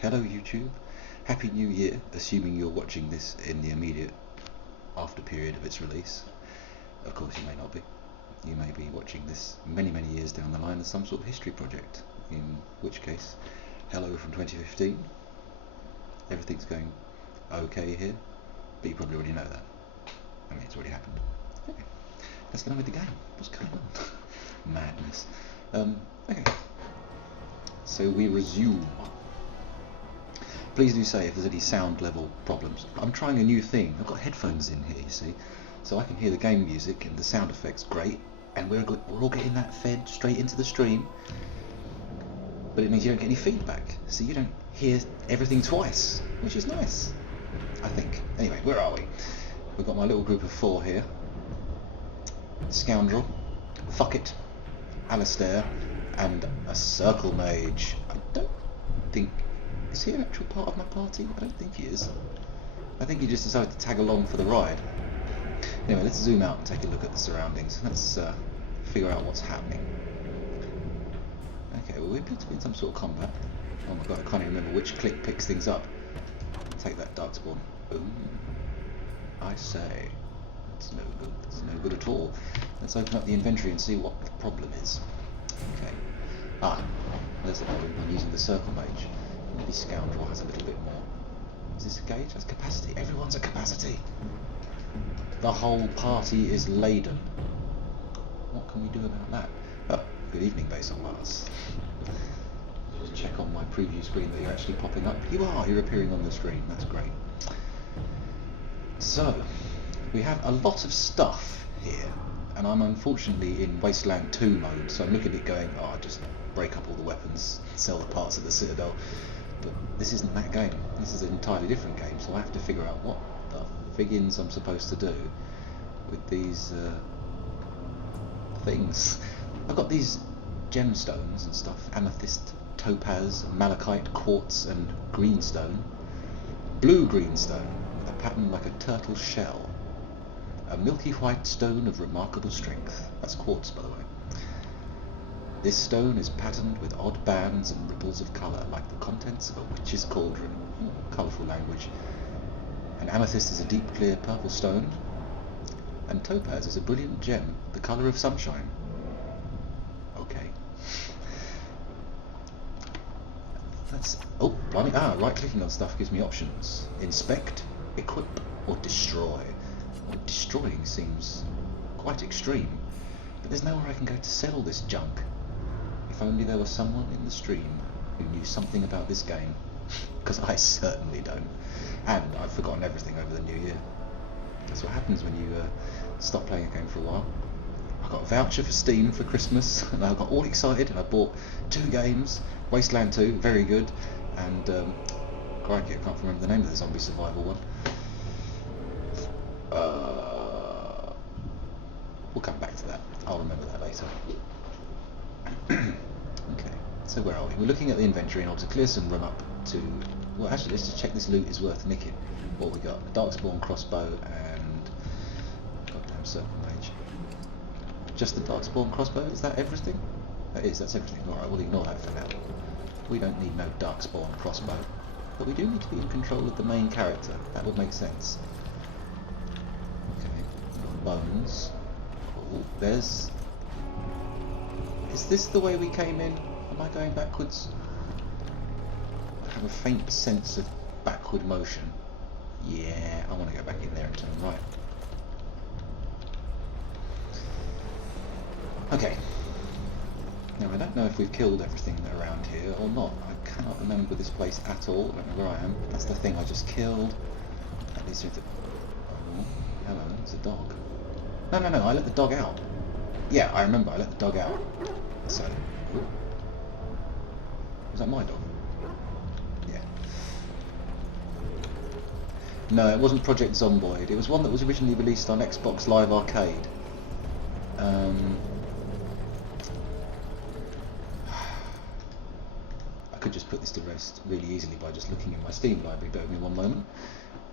Hello YouTube, Happy New Year, assuming you're watching this in the immediate after period of its release. Of course you may not be. You may be watching this many years down the line as some sort of history project, in which case, hello from 2015. Everything's going okay here, but you probably already know that. I mean, it's already happened. Okay, let's get on with the game. What's going on? Madness. Okay, so we resume. Please do say if there's any sound level problems. I'm trying a new thing. I've got headphones in here, you see, so I can hear the game music and the sound effects great, and we're all getting that fed straight into the stream, but it means you don't get any feedback, so you don't hear everything twice, which is nice, I think. Anyway, where are we? We've got my little group of 4 here. Scoundrel, Fuck It, Alistair, and a Circle Mage. I don't think... Is he an actual part of my party? I don't think he is. I think he just decided to tag along for the ride. Anyway, let's zoom out and take a look at the surroundings. Let's figure out what's happening. Okay, well we appear to be in some sort of combat. Oh my god, I can't even remember which click picks things up. Take that Darkspawn. Ooh, I say. It's no good. It's no good at all. Let's open up the inventory and see what the problem is. Okay. Ah, there's the problem. I'm using the Circle Mage. Maybe Scoundrel has a little bit more. Is this a gauge? That's capacity. Everyone's at capacity. The whole party is laden. What can we do about that? Oh, good evening, base on Mars. Just check on my preview screen that you're actually popping up. You are. You're appearing on the screen. That's great. So, we have a lot of stuff here, and I'm unfortunately in Wasteland 2 mode, so I'm looking at it going, oh, I'll just break up all the weapons, sell the parts of the Citadel. But this isn't that game. This is an entirely different game, so I have to figure out what the figgins I'm supposed to do with these things. I've got these gemstones and stuff, amethyst, topaz, malachite, quartz and greenstone. Blue greenstone with a pattern like a turtle shell. A milky white stone of remarkable strength. That's quartz, by the way. This stone is patterned with odd bands and ripples of colour, like the contents of a witch's cauldron. Colourful language. An amethyst is a deep, clear purple stone, and topaz is a brilliant gem, the colour of sunshine. Okay. That's... Oh, blimey. Ah, right-clicking on stuff gives me options. Inspect, equip, or destroy. Well, destroying seems quite extreme, but there's nowhere I can go to sell this junk. If only there was someone in the stream who knew something about this game, because I certainly don't. And I've forgotten everything over the new year. That's what happens when you stop playing a game for a while. I got a voucher for Steam for Christmas, and I got all excited, and I bought 2 games. Wasteland 2, very good, and crikey, I can't remember the name of the zombie survival one. We'll come back to that. I'll remember that later. Okay, so where are we? We're looking at the inventory in order to clear some room up to... Well, actually, let's just check this loot is worth nicking. What we got? A Darkspawn crossbow and... Goddamn Circle Mage. Just the Darkspawn crossbow? Is that everything? That is, that's everything. Alright, we'll ignore that for now. We don't need no Darkspawn crossbow. But we do need to be in control of the main character. That would make sense. Okay, we've got bones. Oh, there's... Is this the way we came in? Am I going backwards? I have a faint sense of backward motion. Yeah, I want to go back in there and turn right. Okay. Now I don't know if we've killed everything around here or not. I cannot remember this place at all. I don't know where I am. That's the thing I just killed. That leads me to... Oh, hello, it's a dog. No, I let the dog out. Yeah, I remember, I let the dog out. So... Ooh. Was that my dog? Yeah. No, it wasn't Project Zomboid. It was one that was originally released on Xbox Live Arcade. I could just put this to rest really easily by just looking in my Steam library. Bear with me one moment.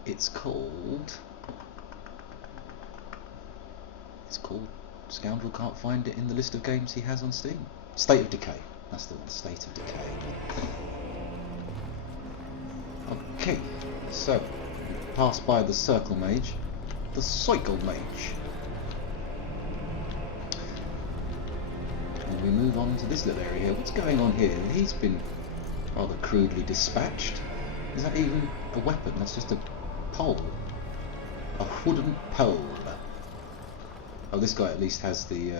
It's called... Scoundrel can't find it in the list of games he has on Steam. State of Decay. That's the one. State of Decay. Okay, so pass by the circle mage, the cycle mage, and we move on to this little area here. What's going on here? He's been rather crudely dispatched. Is that even a weapon? That's just a pole, a wooden pole. Oh, this guy at least has the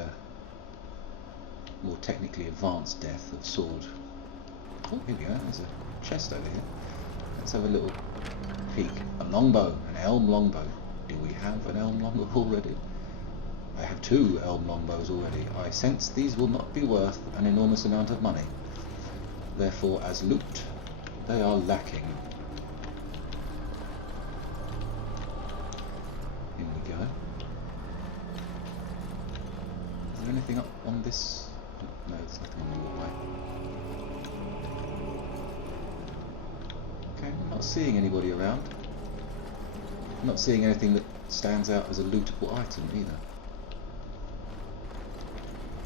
more technically advanced death of sword. Oh, here we go. There's a chest over here. Let's have a little peek. A longbow, an elm longbow. Do we have an elm longbow already? I have 2 elm longbows already. I sense these will not be worth an enormous amount of money. Therefore, as loot, they are lacking. In we go. Is there anything up on this? No, there's nothing on the walkway. Okay, I'm not seeing anybody around. I'm not seeing anything that stands out as a lootable item either.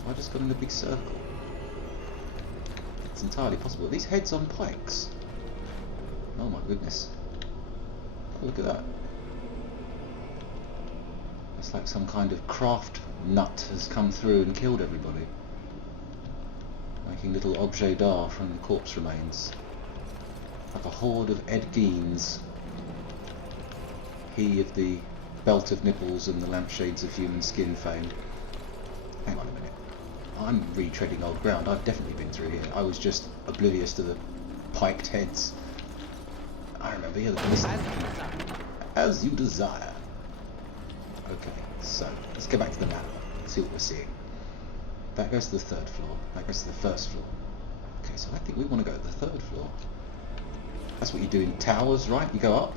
I just got in a big circle. It's entirely possible. These heads on pikes. Oh my goodness. Oh, look at that. It's like some kind of craft nut has come through and killed everybody. Making little objets d'art from the corpse remains. Like a horde of Ed Geins. He of the belt of nipples and the lampshades of human skin fame. Hang on a minute. I'm retreading old ground. I've definitely been through here. I was just oblivious to the piked heads. I remember here. As you desire. Okay, so let's go back to the map. See what we're seeing. That goes to the 3rd floor. That goes to the 1st floor. Okay, so I think we want to go to the 3rd floor. That's what you do in towers, right? You go up.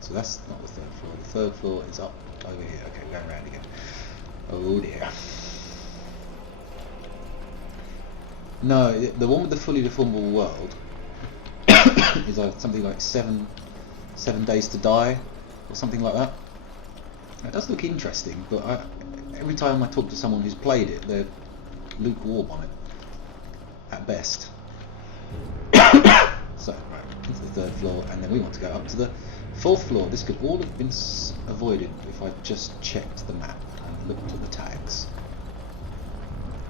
So that's not the 3rd floor. The 3rd floor is up over here. Okay, we're going around again. Oh dear. No, the one with the fully deformable world is something like seven days to die, or something like that. It does look interesting, but every time I talk to someone who's played it, they're lukewarm on it, at best. So, right, into the 3rd floor, and then we want to go up to the 4th floor. This could all have been avoided if I just checked the map and looked at the tags.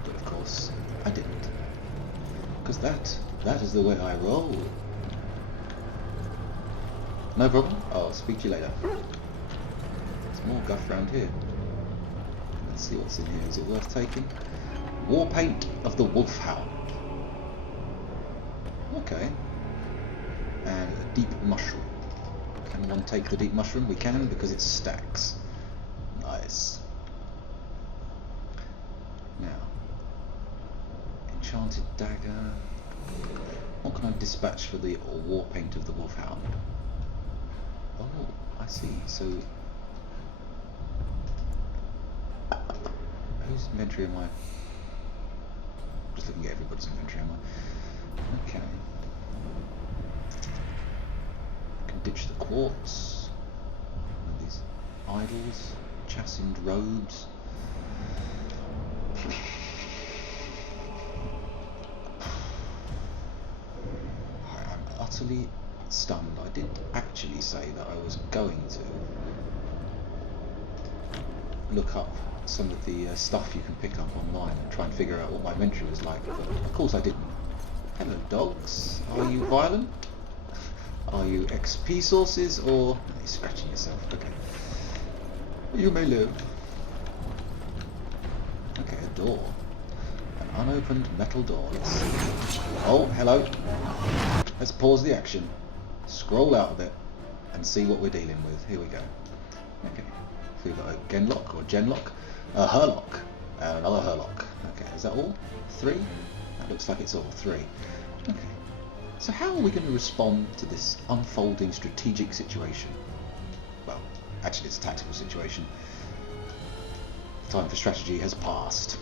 But of course, I didn't. Because that is the way I roll. No problem. I'll speak to you later. There's more guff around here. Let's see what's in here. Is it worth taking? War paint of the Wolfhound. Okay. And a deep mushroom. Can one take the deep mushroom? We can, because it stacks. Nice. Now, enchanted dagger. What can I dispatch for the war paint of the Wolfhound? Oh, I see. So, whose inventory am I? Just looking at everybody's inventory, am I? Okay. Can ditch the quartz. These idols, chastened robes. I'm utterly stunned. I did actually say that I was going to look up some of the stuff you can pick up online and try and figure out what my inventory was like, but of course I didn't. Hello dogs, are you violent? Are you XP sources, or... You're scratching yourself, okay. You may live. Okay, a door. An unopened metal door, let's see. Oh, hello. Let's pause the action, scroll out a bit, and see what we're dealing with. Here we go. Okay, so we've got a Genlock, or Genlock, a Herlock, and another Herlock. Okay, is that all? 3? That looks like it's all 3. Okay. So how are we going to respond to this unfolding strategic situation? Well, actually it's a tactical situation. The time for strategy has passed.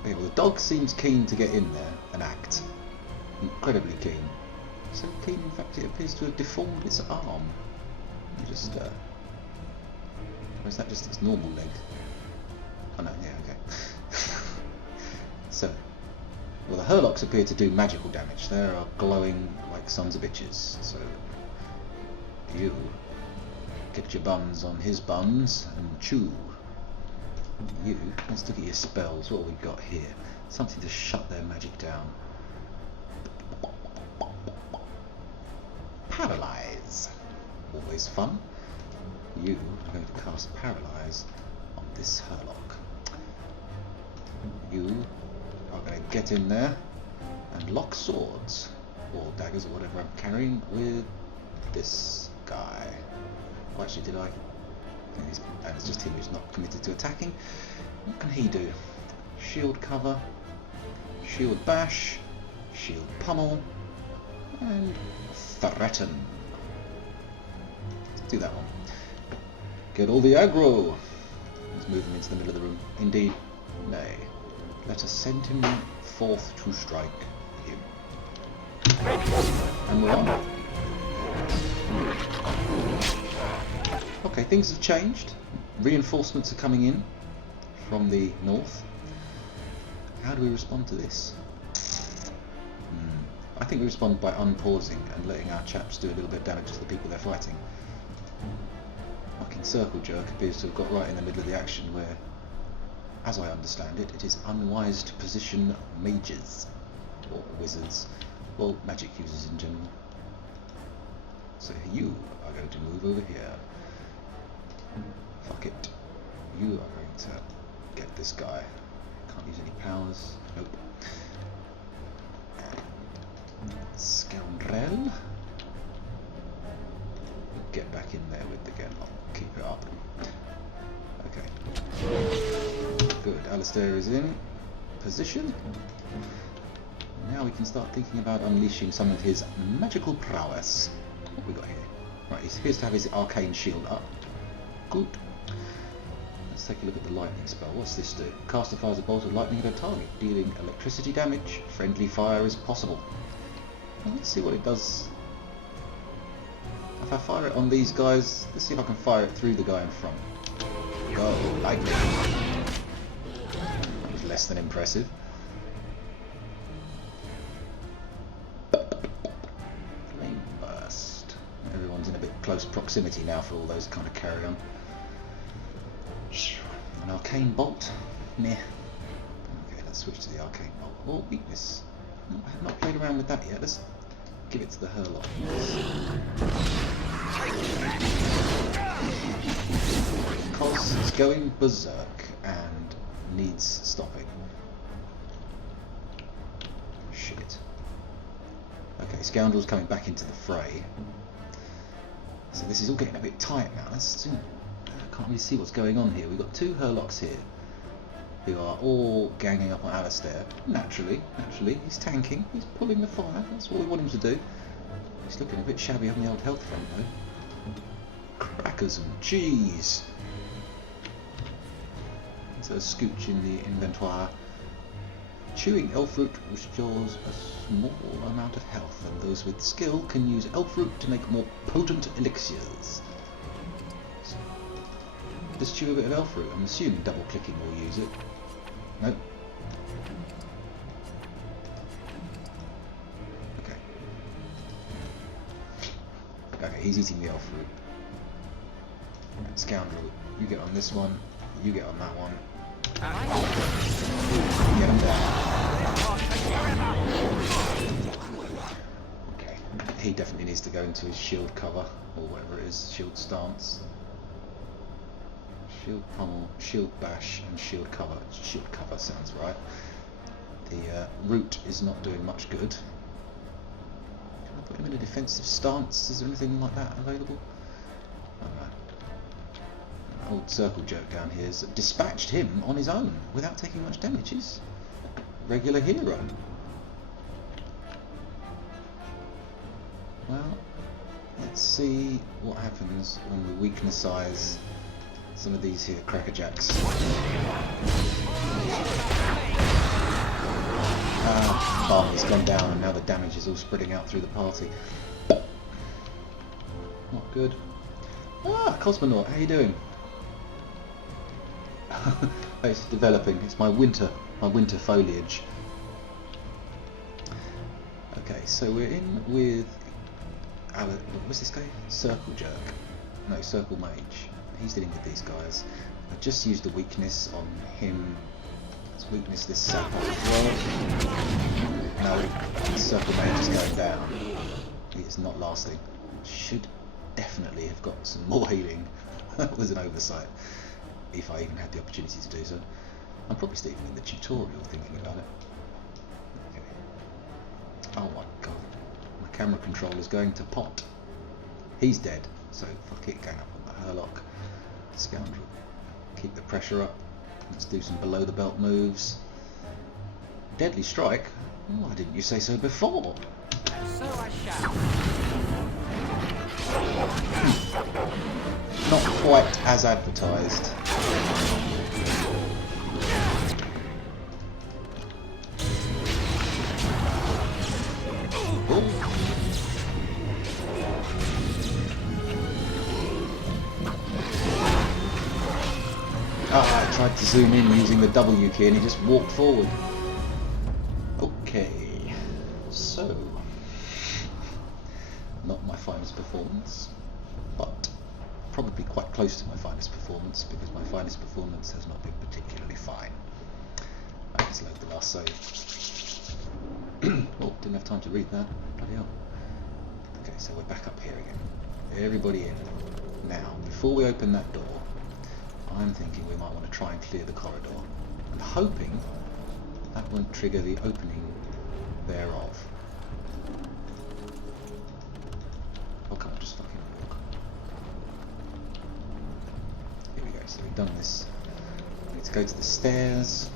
Okay, well the dog seems keen to get in there and act. Incredibly keen. So keen, in fact, it appears to have deformed its arm. Just, or is that just its normal leg? Oh no, yeah, okay. So, well, the Hurlocks appear to do magical damage. They are glowing like sons of bitches. So, you get your buns on his buns and chew. You, let's look at your spells. What have we got here? Something to shut their magic down. Paralyze. Always fun. You are going to cast Paralyze on this Hurlock. You are going to get in there and lock swords, or daggers, or whatever I'm carrying, with this guy. Oh, actually, did I? And it's just him who's not committed to attacking. What can he do? Shield cover, shield bash, shield pummel, and threaten. Let's do that one. Get all the aggro. Let's move him into the middle of the room. Indeed, nay. Let us send him forth to strike him. And we're on. Okay, things have changed. Reinforcements are coming in from the north. How do we respond to this? I think we respond by unpausing and letting our chaps do a little bit of damage to the people they're fighting. Fucking circle jerk appears to have got right in the middle of the action where, as I understand it, it is unwise to position mages or wizards, well, magic users in general. So you are going to move over here. Fuck it. You are going to get this guy. Can't use any powers. Nope. Scoundrel. Get back in there with the gun. I'll keep it up. Okay. Good. Alistair is in position. Now we can start thinking about unleashing some of his magical prowess. What have we got here? Right, he appears to have his arcane shield up. Good. Let's take a look at the lightning spell. What's this do? Caster fires a bolt of lightning at a target, dealing electricity damage. Friendly fire is possible. Well, let's see what it does. If I fire it on these guys, let's see if I can fire it through the guy in front. Go, lightning. That was less than impressive. Flame burst. Everyone's in a bit close proximity now for all those kind of carry on. An arcane bolt? Meh. Okay, let's switch to the arcane bolt. Oh, weakness. No, I have not played around with that yet. Let's give it to the Hurlock. Because it's going berserk and needs stopping. Shit. Okay, Scoundrel's coming back into the fray. So this is all getting a bit tight now. I can't really see what's going on here. We've got two Hurlocks here who are all ganging up on Alistair. Naturally, he's tanking. He's pulling the fire. That's what we want him to do. He's looking a bit shabby on the old health front though. Crackers and cheese. So scooch in the inventory. Chewing elf root restores a small amount of health, and those with skill can use elf root to make more potent elixirs. Just chew a bit of elf root. I'm assuming double clicking will use it. Nope. Okay. Okay, he's eating the elf root. Scoundrel, you get on this one. You get on that one. Get him down. Okay. He definitely needs to go into his shield cover, or whatever it is, shield stance. Shield pummel, shield bash, and shield cover. Shield cover sounds right. The root is not doing much good. Can I put him in a defensive stance? Is there anything like that available? I don't know. An old circle jerk down here has dispatched him on his own without taking much damage. He's a regular hero. Well, let's see what happens when we weaknessize some of these here crackerjacks. Bartley's gone down and now the damage is all spreading out through the party. Not good. Cosmonaut, how you doing? It's developing. It's my winter foliage. Okay, so we're in with what's this guy? Circle Jerk. No, Circle Mage. He's dealing with these guys. I just used the weakness on him. Let's weakness this sapper as well. No, Circle Mage is going down. He is not lasting. Should definitely have got some more healing. That was an oversight. If I even had the opportunity to do so. I'm probably still even in the tutorial thinking about it. Okay. Oh my god. My camera controller's going to pot. He's dead, so fuck it, going up on the Herlock. Scoundrel. Keep the pressure up. Let's do some below the belt moves. Deadly strike? Oh, why didn't you say so before? So I shall. Not quite as advertised. Ooh. Ah, I tried to zoom in using the W key and he just walked forward. Okay, so not my finest performance, but probably quite close to my finest performance, because my finest performance has not been particularly fine. Let's load the last save. Oh, didn't have time to read that. Bloody hell. Okay, so we're back up here again. Everybody in. Now, before we open that door, I'm thinking we might want to try and clear the corridor. I'm hoping that won't trigger the opening thereof. Oh, come on, just fucking walk. Here we go, so we've done this. We need to go to the stairs.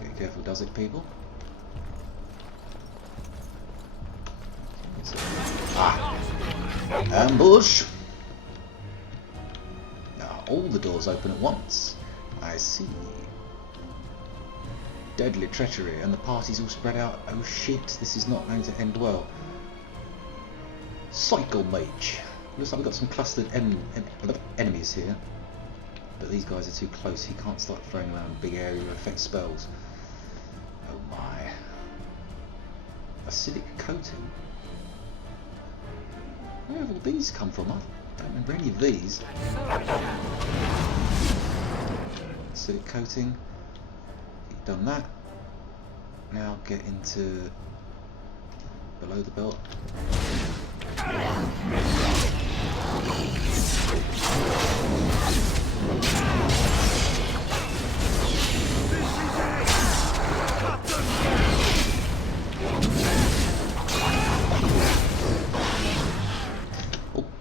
Be careful, does it, people? Ah! Ambush! Now, all the doors open at once. I see. Deadly treachery, and the party's all spread out. Oh shit, this is not going to end well. Cycle Mage. Looks like we've got some clustered enemies here. But these guys are too close. He can't start throwing around big area effect spells. Oh my. Acidic coating? Where have all these come from? I don't remember any of these. Acidic coating. You've done that. Now get into below the belt.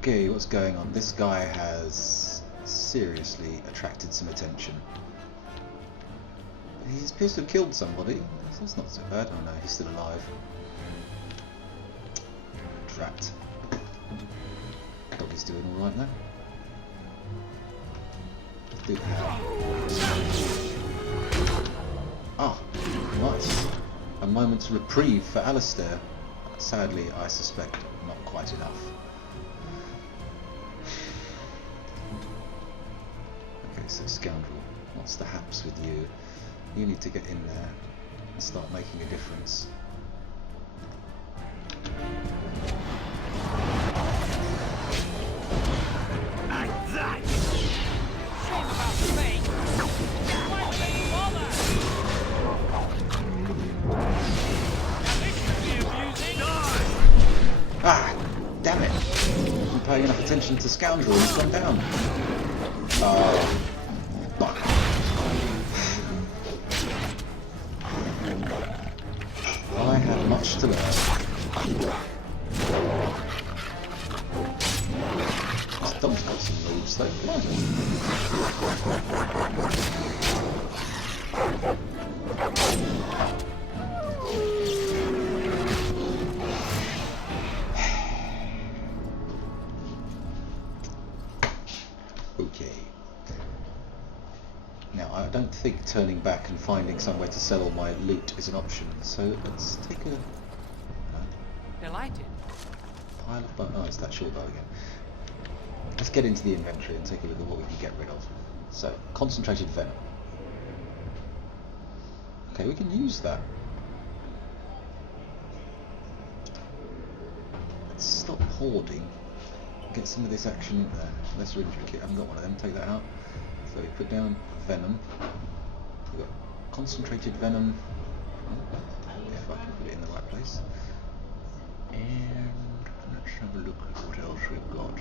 Okay, what's going on? This guy has seriously attracted some attention. He appears to have killed somebody. That's not so bad. Oh no, he's still alive. Trapped. Doggy's doing alright now. Let's do that. Ah, nice. A moment's reprieve for Alistair. Sadly, I suspect not quite enough. Okay, so Scoundrel, what's the haps with you? You need to get in there and start making a difference. Ah, damn it! I'm paying enough attention to Scoundrel and he's gone down. Oh, fuck. I have much to learn. This dog's got some moves though. Okay. Now, I don't think turning back and finding somewhere to sell all my loot is an option, so let's take a... Delighted. Pile of bow. Oh, it's that short bow again. let's get into the inventory and take a look at what we can get rid of. So, concentrated venom. Okay, we can use that. Let's stop hoarding. Get some of this action in there. Lesser injury kit. I haven't got one of them. Take that out. So we put down venom. We've got concentrated venom. If I can put it in the right place. And let's have a look at what else we've got.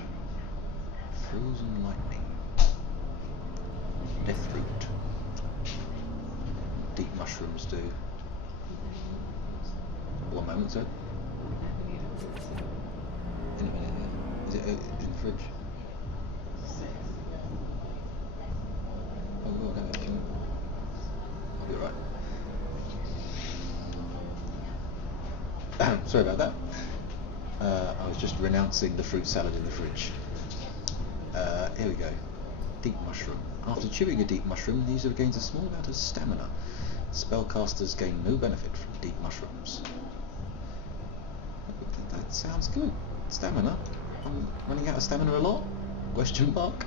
Frozen lightning. Death root. Deep mushrooms do. One moment, sir. In a minute, yeah. Is it in the fridge? Oh, well, no, I'll be alright. Sorry about that. I was just renouncing the fruit salad in the fridge. Here we go. Deep mushroom. After chewing a deep mushroom, the user gains a small amount of stamina. Spellcasters gain no benefit from deep mushrooms. That sounds good. Stamina? I'm running out of stamina a lot? Question mark?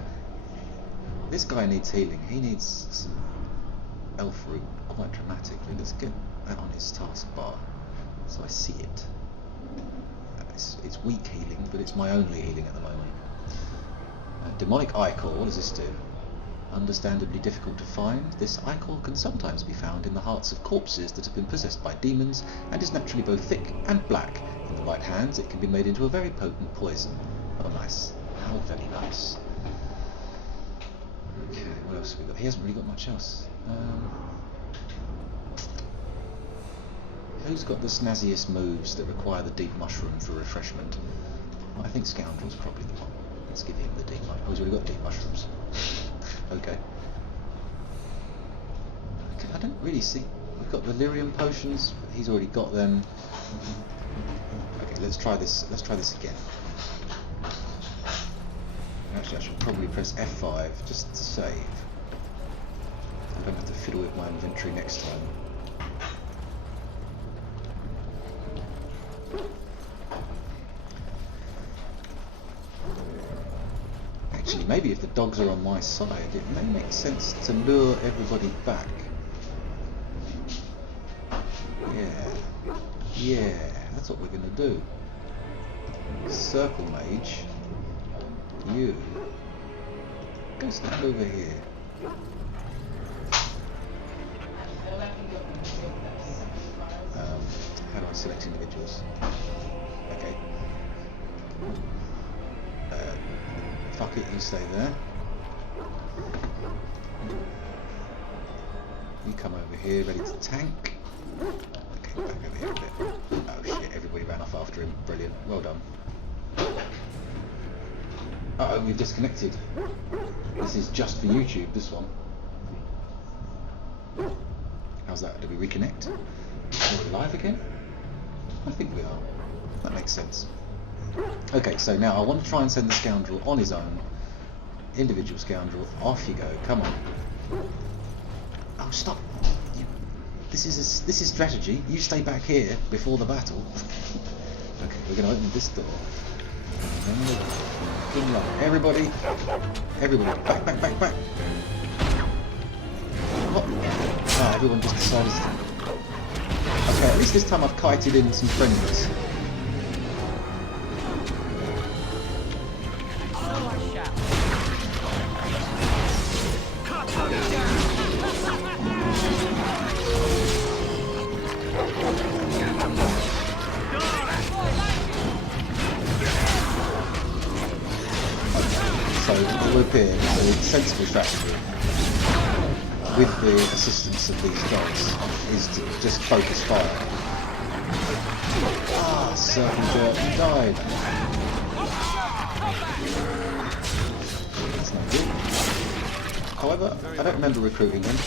This guy needs healing. He needs some elf root quite dramatically. Let's get that on his taskbar so I see it. It's weak healing, but it's my only healing at the moment. Demonic ichor, what does this do? Understandably difficult to find, this ichor can sometimes be found in the hearts of corpses that have been possessed by demons and is naturally both thick and black. In the right hands it can be made into a very potent poison. Oh nice. How very nice. Okay, what else have we got? He hasn't really got much else. Who's got the snazziest moves that require the deep mushroom for refreshment? Well, I think Scoundrel's probably the one. Let's give him the deep mushroom. Oh, he's already got deep mushrooms. Okay. I don't really see. We've got the lyrium potions. He's already got them. Okay, let's try this. Let's try this again. Actually, I should probably press F5 just to save. I don't have to fiddle with my inventory next time. Actually, maybe if the dogs are on my side, it may make sense to lure everybody back. Yeah, that's what we're going to do. Circle mage, you go stand over here. How do I select individuals? Okay. Fuck it, you stay there. You come over here, ready to tank. Okay, back over here a bit. Oh shit, everybody ran off after him. Brilliant, well done. Uh oh, we've disconnected. This is just for YouTube, this one. How's that? Do we reconnect? Are we live again? I think we are. That makes sense. Okay, so now I want to try and send the scoundrel on his own. Individual scoundrel, off you go, come on. Oh, stop. This is strategy. You stay back here before the battle. Okay, we're going to open this door. Good luck. Everybody, back. What? Oh, everyone just decided to... Okay, at least this time I've kited in some friendlies. So it will appear that a sensible strategy, with the assistance of these dogs, is to just focus fire. Ah, certain jerk, you died. That's not good. However, I don't remember recruiting him.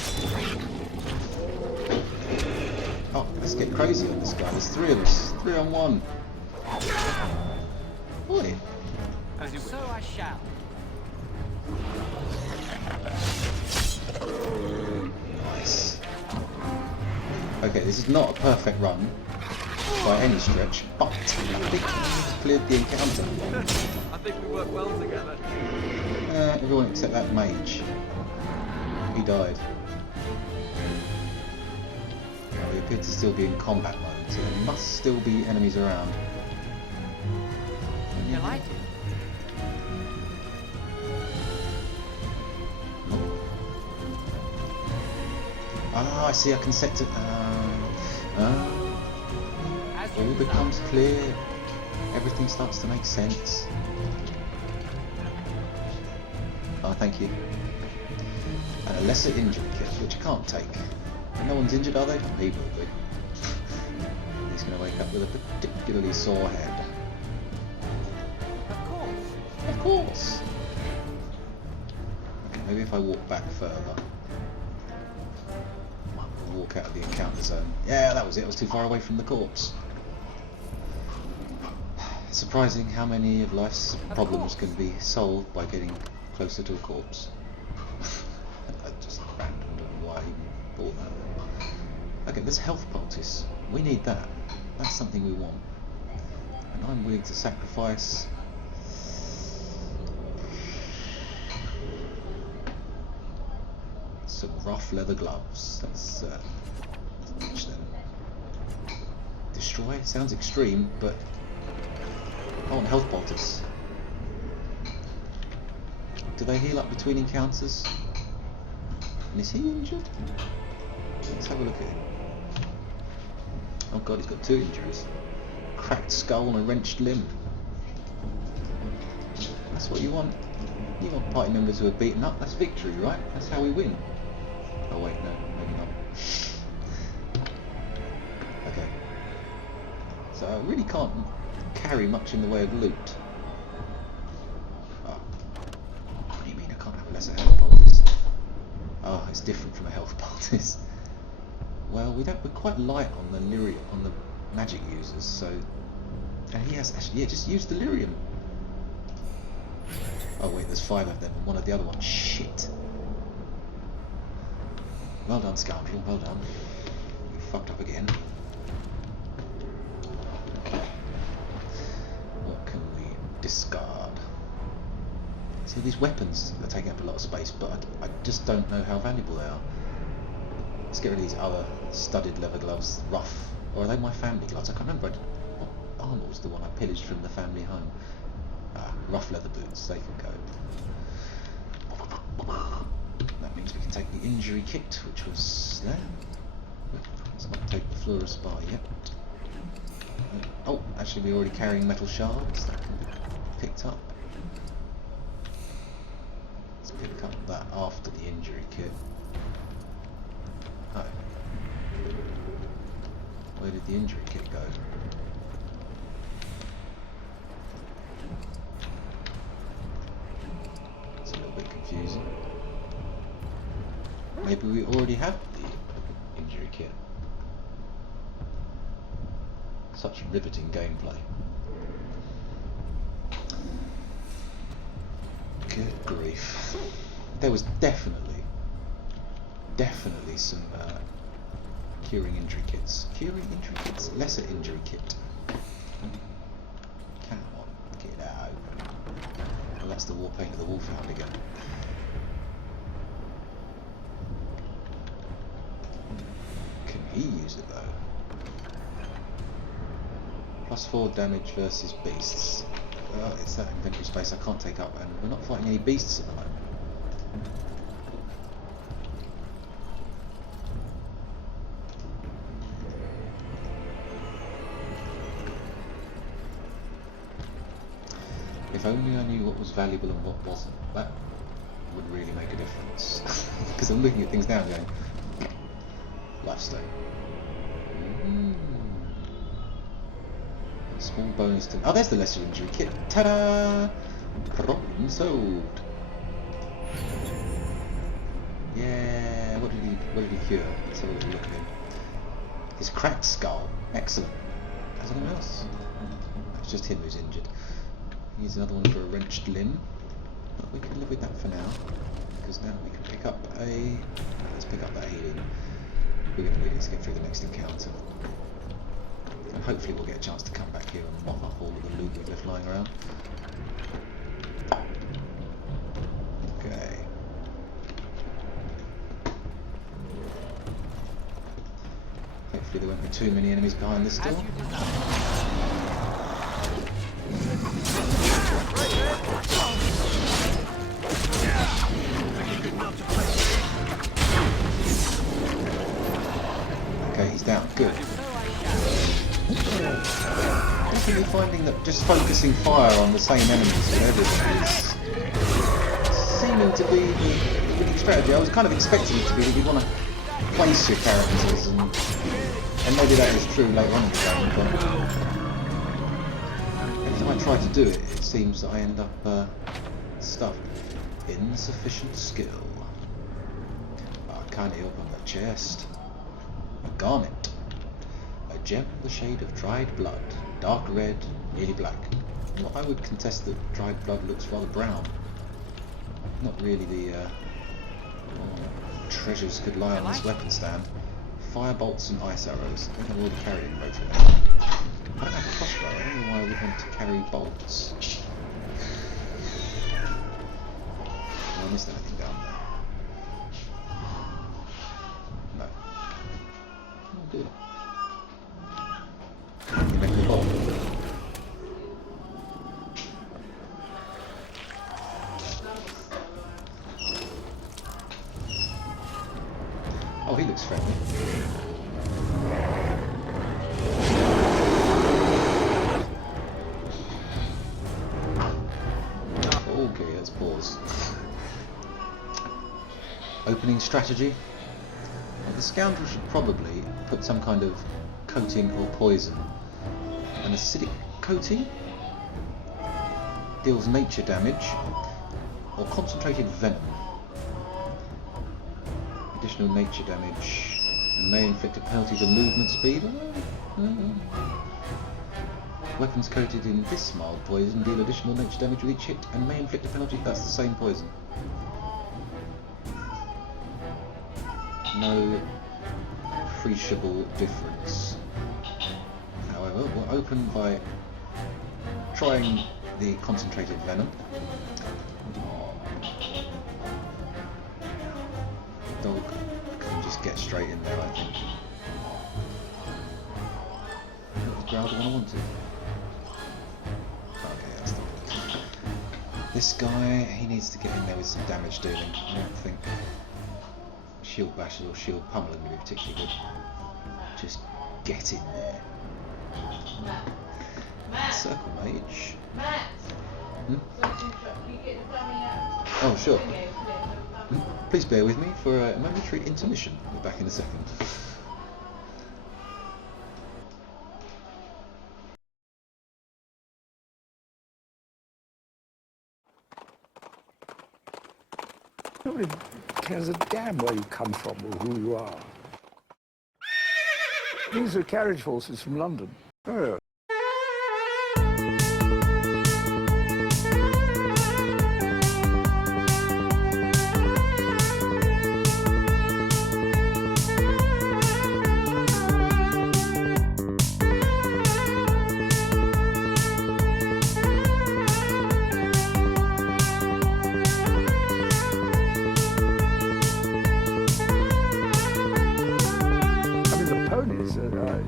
Oh, let's get crazy on this guy. There's three of us. 3 on 1. Boy. So I shall. Nice. Okay, this is not a perfect run by any stretch, but I think we've cleared the encounter. think we work well together. Everyone except that mage. He died. Oh, we appear to still be in combat mode, so there must still be enemies around. You like it? Ah, I see, I can set to... As all you becomes clear. Everything starts to make sense. Oh, thank you. And a lesser injury kit, which you can't take. No one's injured, are they? Oh, he will be. He's going to wake up with a particularly sore head. Of course. Of course! Okay, maybe if I walk back further. Walk out of the encounter zone. Yeah, that was it. I was too far away from the corpse. Surprising how many of life's problems can be solved by getting closer to a corpse. I just random, don't know why I even thought that. Okay, there's health poultice. We need that. That's something we want. And I'm willing to sacrifice... some rough leather gloves. Let's ditch them. Destroy? Sounds extreme, but I want health poultice. Do they heal up between encounters? And is he injured? Let's have a look at him. Oh god, he's got 2 injuries. Cracked skull and a wrenched limb. That's what you want. You want party members who are beaten up. That's victory, right? That's how we win. Oh wait, no, maybe not. Okay. So I really can't carry much in the way of loot. Oh. What do you mean I can't have a lesser health poultice? Oh, it's different from a health poultice. Well, we're quite light on the lyrium, on the magic users, so... And he has actually, yeah, just use the lyrium. Oh wait, there's 5 of them, and one of the other ones. Shit. Well done, scoundrel, well done. You fucked up again. What can we discard? See, these weapons are taking up a lot of space, but I just don't know how valuable they are. Let's get rid of these other studded leather gloves, rough. Or are they my family gloves? I can't remember. What armour was the one I pillaged from the family home? Ah, rough leather boots, they can go. That means we can take the injury kit, which was there. Let's not take the Flora bar yet. Oh, actually we're already carrying metal shards. That can be picked up. Let's pick up that after the injury kit. Oh. Where did the injury kit go? It's a little bit confusing. Maybe we already have the injury kit. Such riveting gameplay. Good grief. There was definitely some curing injury kits. Curing injury kits? Lesser injury kit. Come on, get out. Well, that's the war paint of the wolfhound again. Can he use it though? +4 damage versus beasts. It's that inventory space I can't take up, and we're not fighting any beasts at the moment. If only I knew what was valuable and what wasn't. That would really make a difference. Because I'm looking at things now going, lifestone. Small bonus to... Oh, there's the lesser injury kit. Ta-da! Problem solved. Yeah, what did he cure? Let's have a little look at him. His cracked skull. Excellent. Has anyone else? It's just him who's injured. Here's another one for a wrenched limb. But we can live with that for now. Because now we can pick up a... Let's pick up that healing. We're going to need to get through the next encounter. And hopefully we'll get a chance to come back here and mop up all of the loot we've left lying around. Okay. Hopefully there won't be too many enemies behind this As door. you desire. Okay, he's down. Good. So I shall. Definitely finding that just focusing fire on the same enemies with everyone is seeming to be the winning strategy. I was kind of expecting it to be that you want to place your characters, and maybe that is true later on in the game, but every time I try to do it, it seems that I end up stuck. Insufficient skill. I can't open the chest. A garment. A gem the shade of dried blood. Dark red, nearly black. Well, I would contest that dried blood looks rather brown. Not really the treasures could lie on this weapon stand. Fire bolts and ice arrows. I think I've already carried inventory. I don't have a crossbow. I don't know why I would want to carry bolts. Have I missed anything down there? No. Oh dear. You make me bolt. Oh, he looks friendly. Okay, let's pause. Opening strategy. Well, the scoundrel should probably put some kind of coating or poison. An acidic coating deals nature damage, or concentrated venom. Additional nature damage and may inflict a penalty to movement speed. Weapons coated in this mild poison deal additional nature damage with each hit and may inflict a penalty. That's the same poison. No appreciable difference. However, we'll open by trying the concentrated venom. Dog can just get straight in there, I think. That was Growl the one I wanted. Okay, that's not good. This guy, he needs to get in there with some damage dealing. I don't think shield bashes or shield pummeling would be particularly good. Just get in there. Circle mage. Hmm? Oh, sure. Please bear with me for a momentary intermission. We'll be back in a second. Nobody cares a damn where you come from or who you are. These are carriage horses from London. Oh.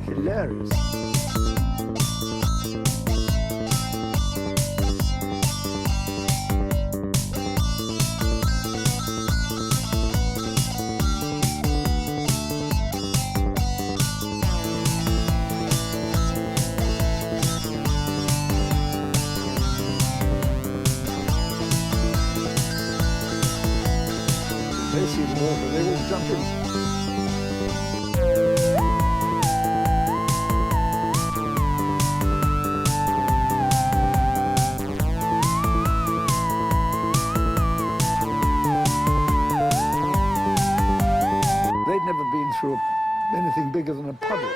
Hilarious. They see the water, they all jump in. They'd never been through anything bigger than a puddle.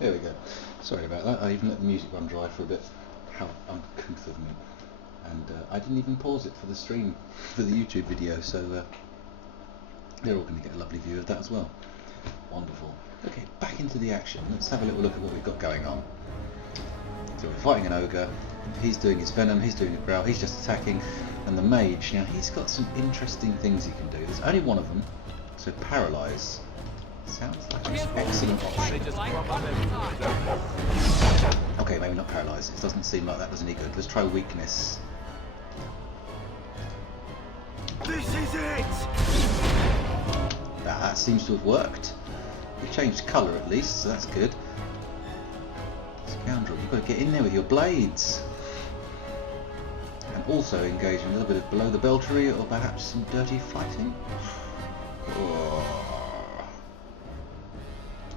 There we go. Sorry about that. I even let the music run dry for a bit. How uncouth of me. And I didn't even pause it for the stream, for the YouTube video, so they're all going to get a lovely view of that as well. Wonderful. Okay, back into the action. Let's have a little look at what we've got going on. So we're fighting an ogre. He's doing his venom, he's doing a growl, he's just attacking. And the mage, now he's got some interesting things he can do. There's only one of them, so paralyze. Sounds like an excellent option. Okay, maybe not paralyze. It doesn't seem like that does any good. Let's try weakness. This is it! That seems to have worked. We changed colour at least, so that's good. Scoundrel, you've got to get in there with your blades. And also engage in a little bit of below the beltery or perhaps some dirty fighting. Oh.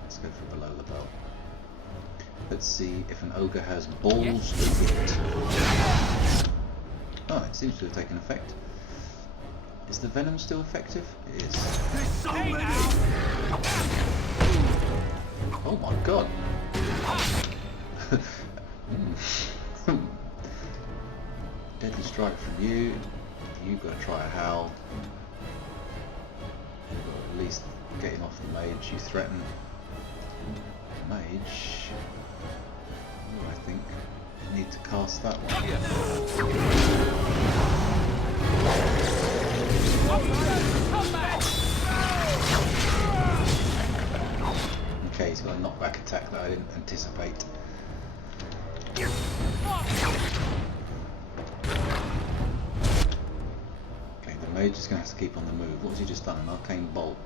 Let's go for below the belt. Let's see if an ogre has balls to hit. Oh, it seems to have taken effect. Is the venom still effective? It is. There's so many! Oh my god! Deadly strike from you. You've got to try a howl. You've got to at least get him off the mage. You threaten. Mage. Oh, I think you need to cast that one. Okay, he's got a knockback attack that I didn't anticipate. Okay, the mage is going to have to keep on the move. What has he just done? An arcane bolt.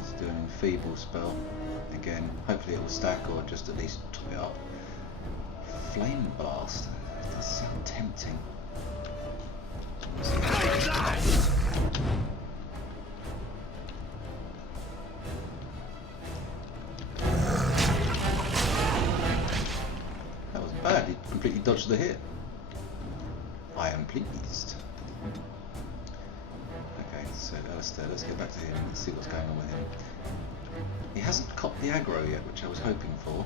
He's doing a feeble spell. Again, hopefully it will stack or just at least top it up. Flame blast. That does sound tempting. That wasn't bad. He completely dodged the hit. I am pleased. Okay, so Alistair, let's get back to him and see what's going on with him. He hasn't copped the aggro yet, which I was hoping for.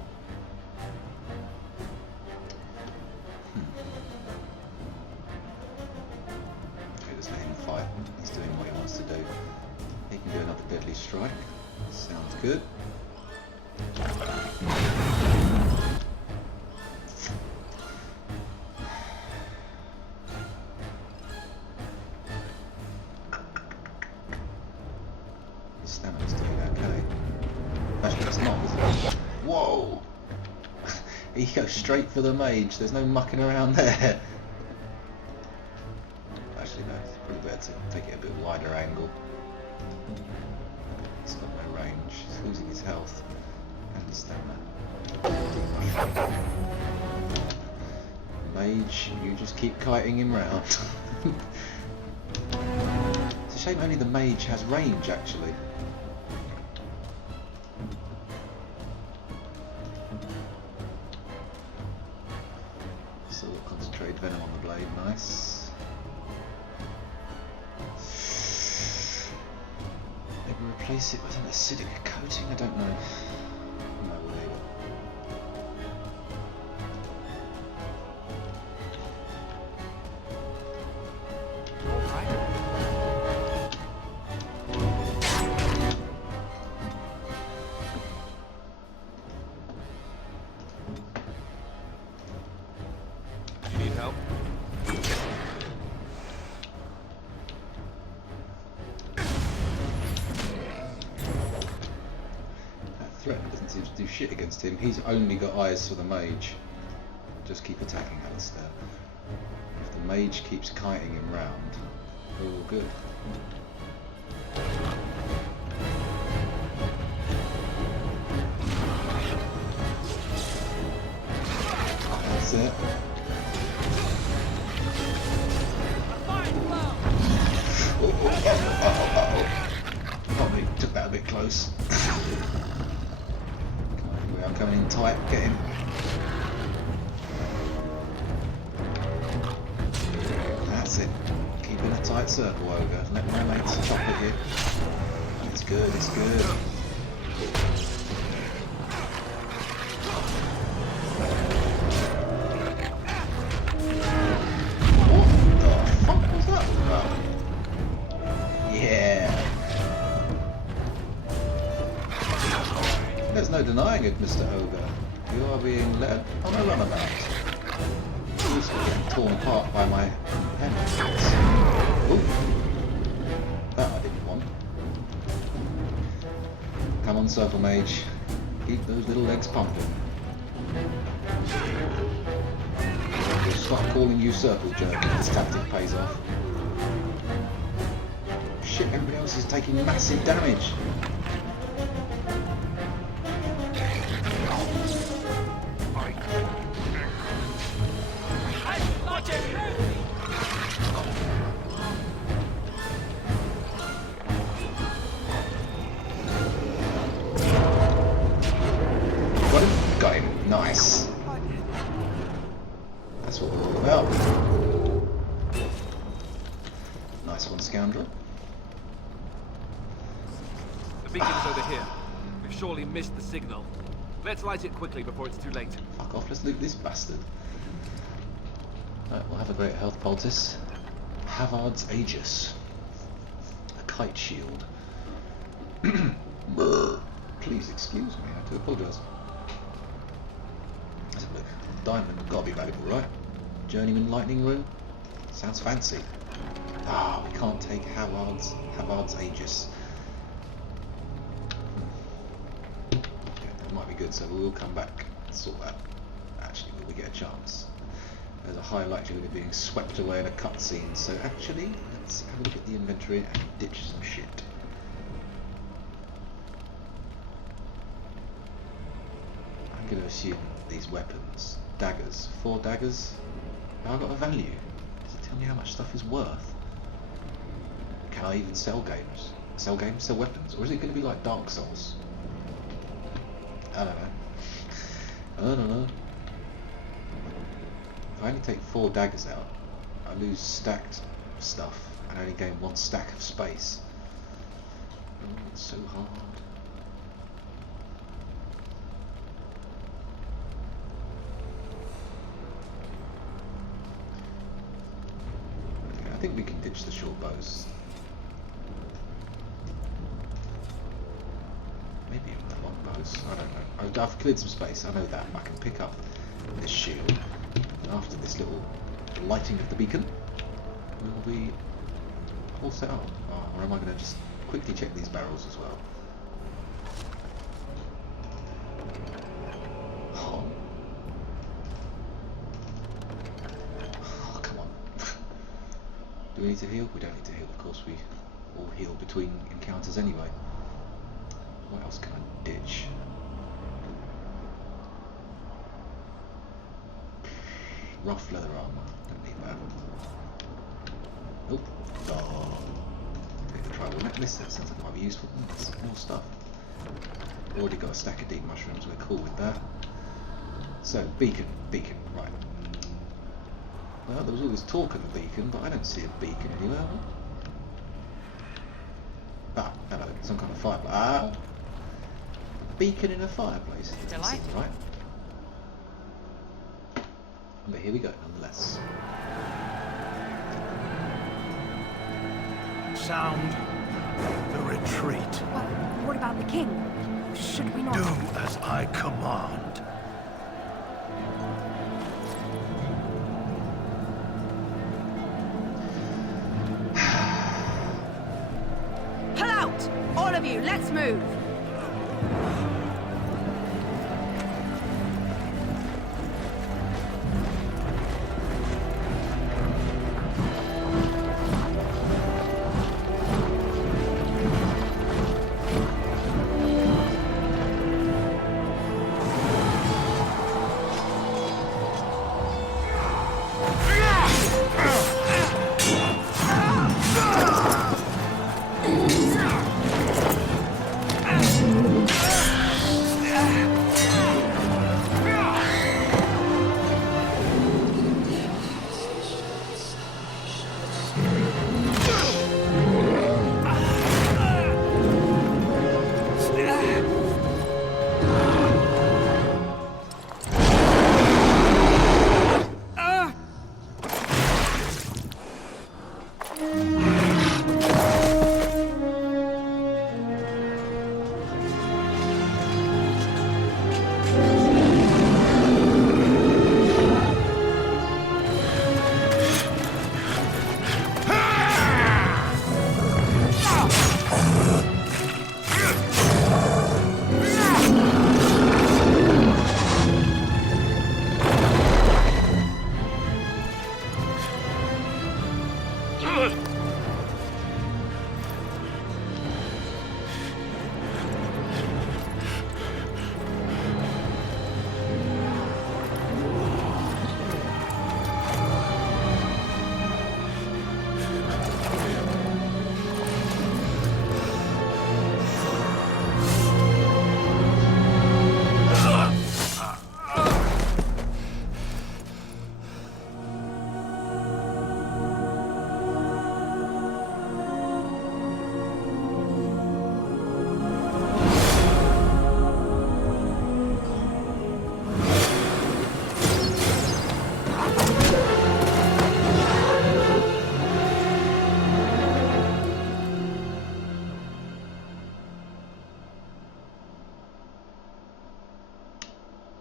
Okay, let's let him fight. He's doing what he wants to do. He can do another deadly strike. Sounds good. His stamina's doing okay. Actually, it's not, is it? Whoa! He goes straight for the mage. There's no mucking around there. Actually, no. It's probably better to take it a bit wider angle. He's got no range. He's losing his health and his stamina. Mage, you just keep kiting him round. It's a shame only the mage has range, actually. Still got concentrated venom on the blade, nice. Maybe replace it with an acidic coating, I don't know. No, we'll leave it. You need help? That threat doesn't seem to do shit against him. He's only got eyes for the mage. Just keep attacking Alistair. If the mage keeps kiting him round, we're all good. That's it. Probably took that a bit close. We are coming in tight, get him. That's it. Keep in a tight circle, Ogre. Let my mates chop at you. It's good, it's good. What the fuck was that all about? Yeah. There's no denying it, Mr. Ogre. You are being led on a runabout. You're getting torn apart by my enemies. Ooh. That I didn't want. Come on, Circle Mage. Keep those little legs pumping. We'll stop calling you Circle Jerk if this tactic pays off. Shit, everybody else is taking massive damage. Got him. Nice. That's what we're all about. Nice one, scoundrel. The beacon is over here. We've surely missed the signal. Let's light it quickly before it's too late. Fuck off, let's loot this bastard. Right, we'll have a great health poultice. Havard's Aegis. A kite shield. Please excuse me, I have to apologise. Let's have a look. Diamond, gotta be valuable, right? Journeyman Lightning Rune? Sounds fancy. Ah, we can't take Havard's Aegis. Yeah, that might be good, so we will come back and sort that. Actually, will we get a chance? There's a high likelihood of being swept away in a cutscene, so actually, let's have a look at the inventory and ditch some shit. I'm going to assume these weapons, daggers, 4 daggers, have I got a value? Does it tell me how much stuff is worth? Can I even sell games? Sell games? Sell weapons? Or is it going to be like Dark Souls? I don't know. I don't know. If I only take 4 daggers out, I lose stacked stuff and only gain 1 stack of space. Oh, it's so hard. I think we can ditch the short bows. Maybe even the long bows. I don't know. I've cleared some space. I know that. I can pick up this shield. And after this little lighting of the beacon, we'll be all set up. Oh, or am I going to just quickly check these barrels as well? Oh, come on. Do we need to heal? We don't need to heal. Of course, we all heal between encounters anyway. What else can I ditch? Rough leather armor. Don't need that. Oh, oh. Pick the tribal necklace. That sounds like it might be useful. That's more stuff. Already got a stack of deep mushrooms. We're cool with that. So beacon, right. Well, there was all this talk of a beacon, but I don't see a beacon anywhere. Ah, hello. Some kind of fireplace. Ah, beacon in a fireplace. That Delightful. seems right. But here we go, nonetheless. Sound the retreat. Well, what about the king? Should we not... Do as I command. Pull out! All of you, let's move!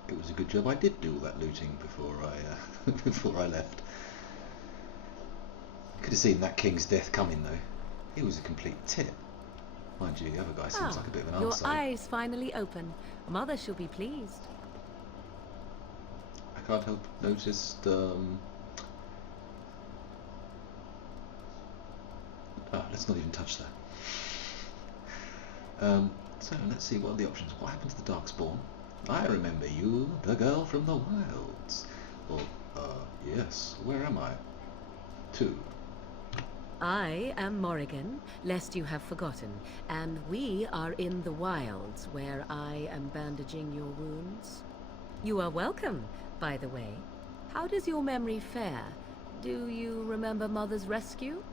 It was a good job I did do all that looting before I before I left. Could have seen that king's death coming though. He was a complete tit. Mind you, the other guy seems like a bit of an Your arsehole. eyes finally open. Mother shall be pleased. I can't help notice let's not even touch that. So let's see what are the options. What happened to the Darkspawn? I remember you, the girl from the wilds. Or, yes, where am I? 2. I am Morrigan, lest you have forgotten, and we are in the wilds, where I am bandaging your wounds. You are welcome, by the way. How does your memory fare? Do you remember Mother's rescue?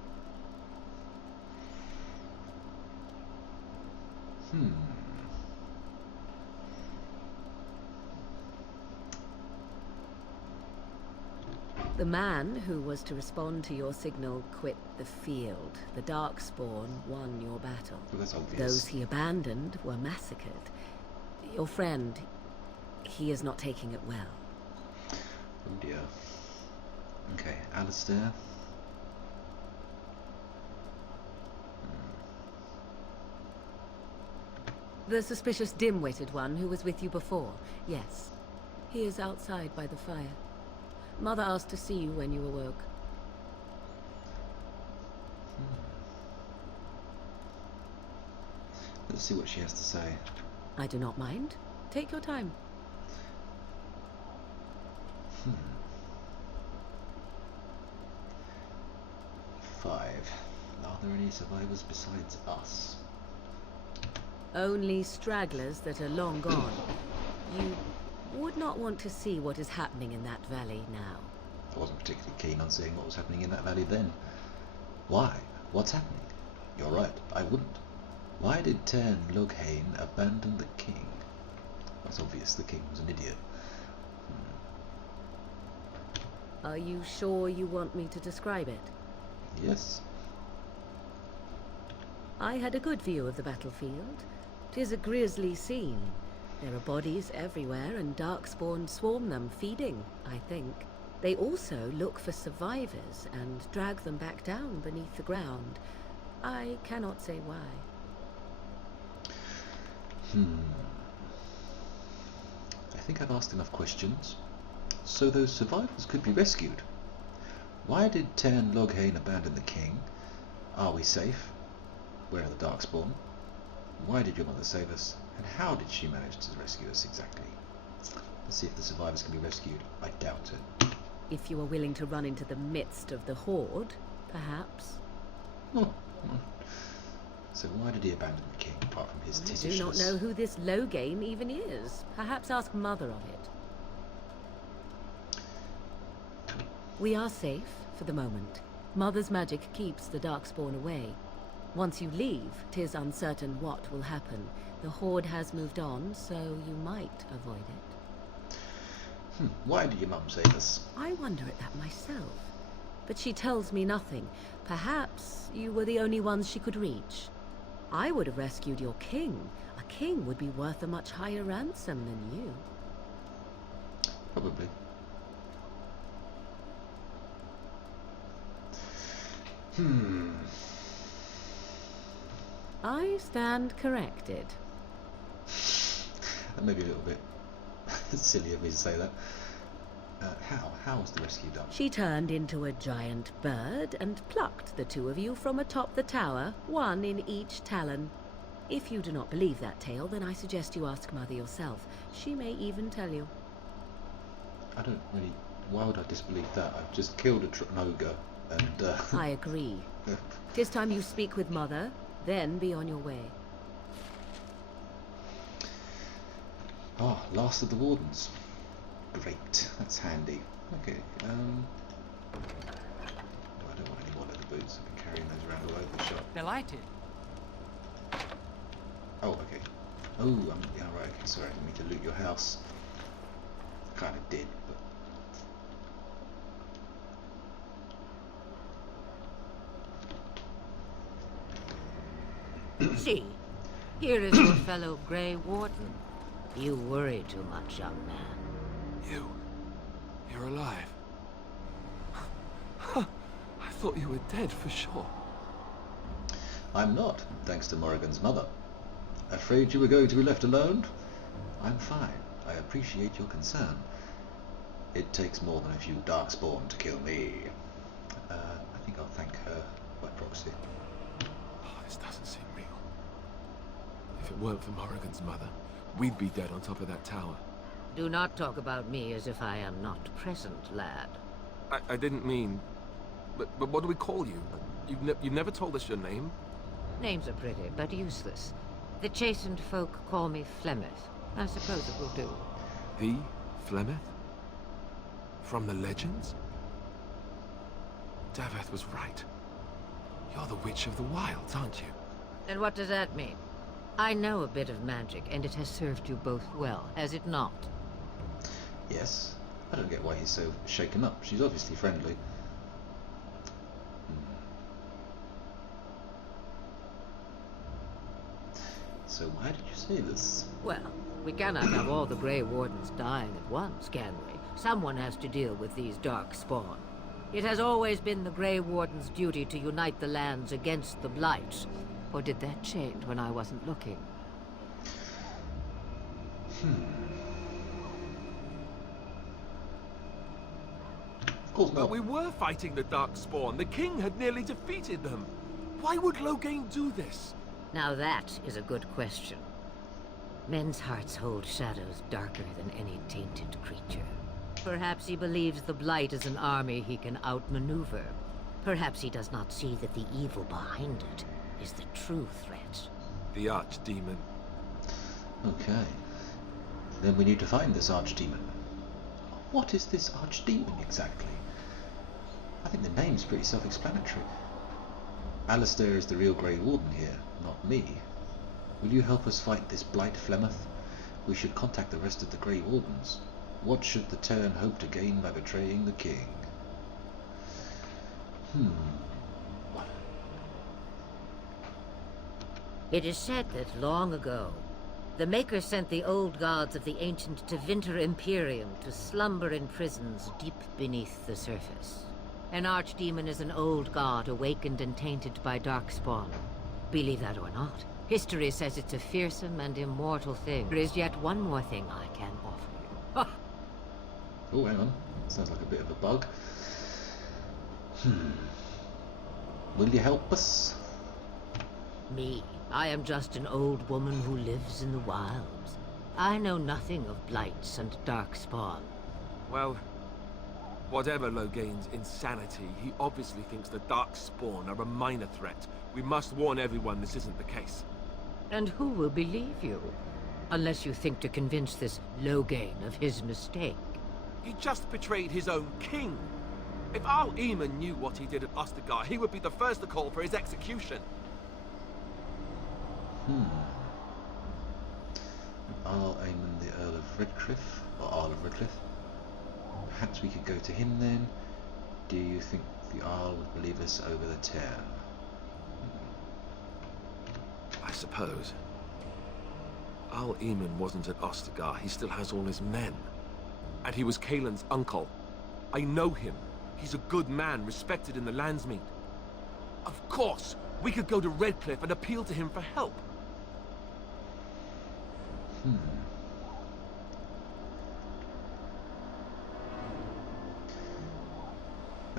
The man who was to respond to your signal quit the field. The Darkspawn won your battle. Well, that's obvious. Those he abandoned were massacred. Your friend, he is not taking it well. Oh dear. Okay, Alistair. The suspicious dim-witted one who was with you before, yes. He is outside by the fire. Mother asked to see you when you awoke. Let's see what she has to say. I do not mind. Take your time. 5. Are there any survivors besides us? Only stragglers that are long gone. You would not want to see what is happening in that valley now. I wasn't particularly keen on seeing what was happening in that valley then. Why? What's happening? You're right, I wouldn't. Why did Tern Loghain abandon the king? It's obvious the king was an idiot. Are you sure you want me to describe it? Yes. I had a good view of the battlefield. 'Tis a grisly scene. There are bodies everywhere, and darkspawn swarm them, feeding, I think. They also look for survivors and drag them back down beneath the ground. I cannot say why. I think I've asked enough questions. So those survivors could be rescued. Why did Tern Loghain abandon the king? Are we safe? Where are the darkspawn? Why did your mother save us? And how did she manage to rescue us exactly? Let's see if the survivors can be rescued. I doubt it. If you are willing to run into the midst of the horde, perhaps. Oh. So why did he abandon the king, apart from his I titishness? do not know who this Loghain even is. Perhaps ask Mother of it. We are safe, for the moment. Mother's magic keeps the darkspawn away. Once you leave, 'tis uncertain what will happen. The horde has moved on, so you might avoid it. Why did your mum save us? I wonder at that myself. But she tells me nothing. Perhaps you were the only ones she could reach. I would have rescued your king. A king would be worth a much higher ransom than you. Probably. I stand corrected. That may be a little bit silly of me to say that. How was the rescue done? She turned into a giant bird and plucked the two of you from atop the tower, one in each talon. If you do not believe that tale, then I suggest you ask Mother yourself. She may even tell you. I don't really... Why would I disbelieve that? I've just killed an ogre and... I agree. 'Tis time you speak with Mother, then be on your way. Last of the wardens. Great, that's handy. Okay, I don't want any more leather boots. I've been carrying those around all over the shop. Delighted. Oh, okay. Oh, yeah, right, okay, sorry, I didn't mean to loot your house. Kinda did, but... See, here is your fellow Grey Warden. You worry too much, young man. You're alive. I thought you were dead for sure. I'm not, thanks to Morrigan's mother. Afraid you were going to be left alone? I'm fine. I appreciate your concern. It takes more than a few darkspawn to kill me. I think I'll thank her by proxy. This doesn't seem real. If it weren't for Morrigan's mother, we'd be dead on top of that tower. Do not talk about me as if I am not present, lad. I didn't mean... But what do we call you? You've never told us your name? Names are pretty, but useless. The chastened folk call me Flemeth. I suppose it will do. The Flemeth? From the legends? Daveth was right. You're the Witch of the Wilds, aren't you? And what does that mean? I know a bit of magic, and it has served you both well, has it not? Yes. I don't get why he's so shaken up. She's obviously friendly. So why did you say this? Well, we cannot have all the Grey Wardens dying at once, can we? Someone has to deal with these dark spawn. It has always been the Grey Warden's duty to unite the lands against the Blights. Or did that change when I wasn't looking? Of course But not. we were fighting the Darkspawn. The king had nearly defeated them. Why would Loghain do this? Now that is a good question. Men's hearts hold shadows darker than any tainted creature. Perhaps he believes the Blight is an army he can outmaneuver. Perhaps he does not see that the evil behind it is the true threat. The archdemon. Okay. Then we need to find this archdemon. What is this archdemon exactly? I think the name's pretty self-explanatory. Alistair is the real Grey Warden here, not me. Will you help us fight this Blight Flemeth? We should contact the rest of the Grey Wardens. What should the Turn hope to gain by betraying the king? It is said that long ago, the Maker sent the old gods of the ancient Tevinter Imperium to slumber in prisons deep beneath the surface. An archdemon is an old god awakened and tainted by darkspawn. Believe that or not, history says it's a fearsome and immortal thing. There is yet one more thing I can offer you. Oh, hang on. Sounds like a bit of a bug. Will you help us? Me? I am just an old woman who lives in the wilds. I know nothing of blights and darkspawn. Well, whatever Loghain's insanity, he obviously thinks the Darkspawn are a minor threat. We must warn everyone this isn't the case. And who will believe you? Unless you think to convince this Loghain of his mistake. He just betrayed his own king. If Al Eamon knew what he did at Ostagar, he would be the first to call for his execution. Arl Eamon, the Earl of Redcliffe, or Arl of Redcliffe. Perhaps we could go to him then. Do you think the Arl would believe us over the Tear? I suppose. Al Eamon wasn't at Ostagar. He still has all his men. And he was Kaelin's uncle. I know him. He's a good man, respected in the Landsmeet. Of course, we could go to Redcliffe and appeal to him for help.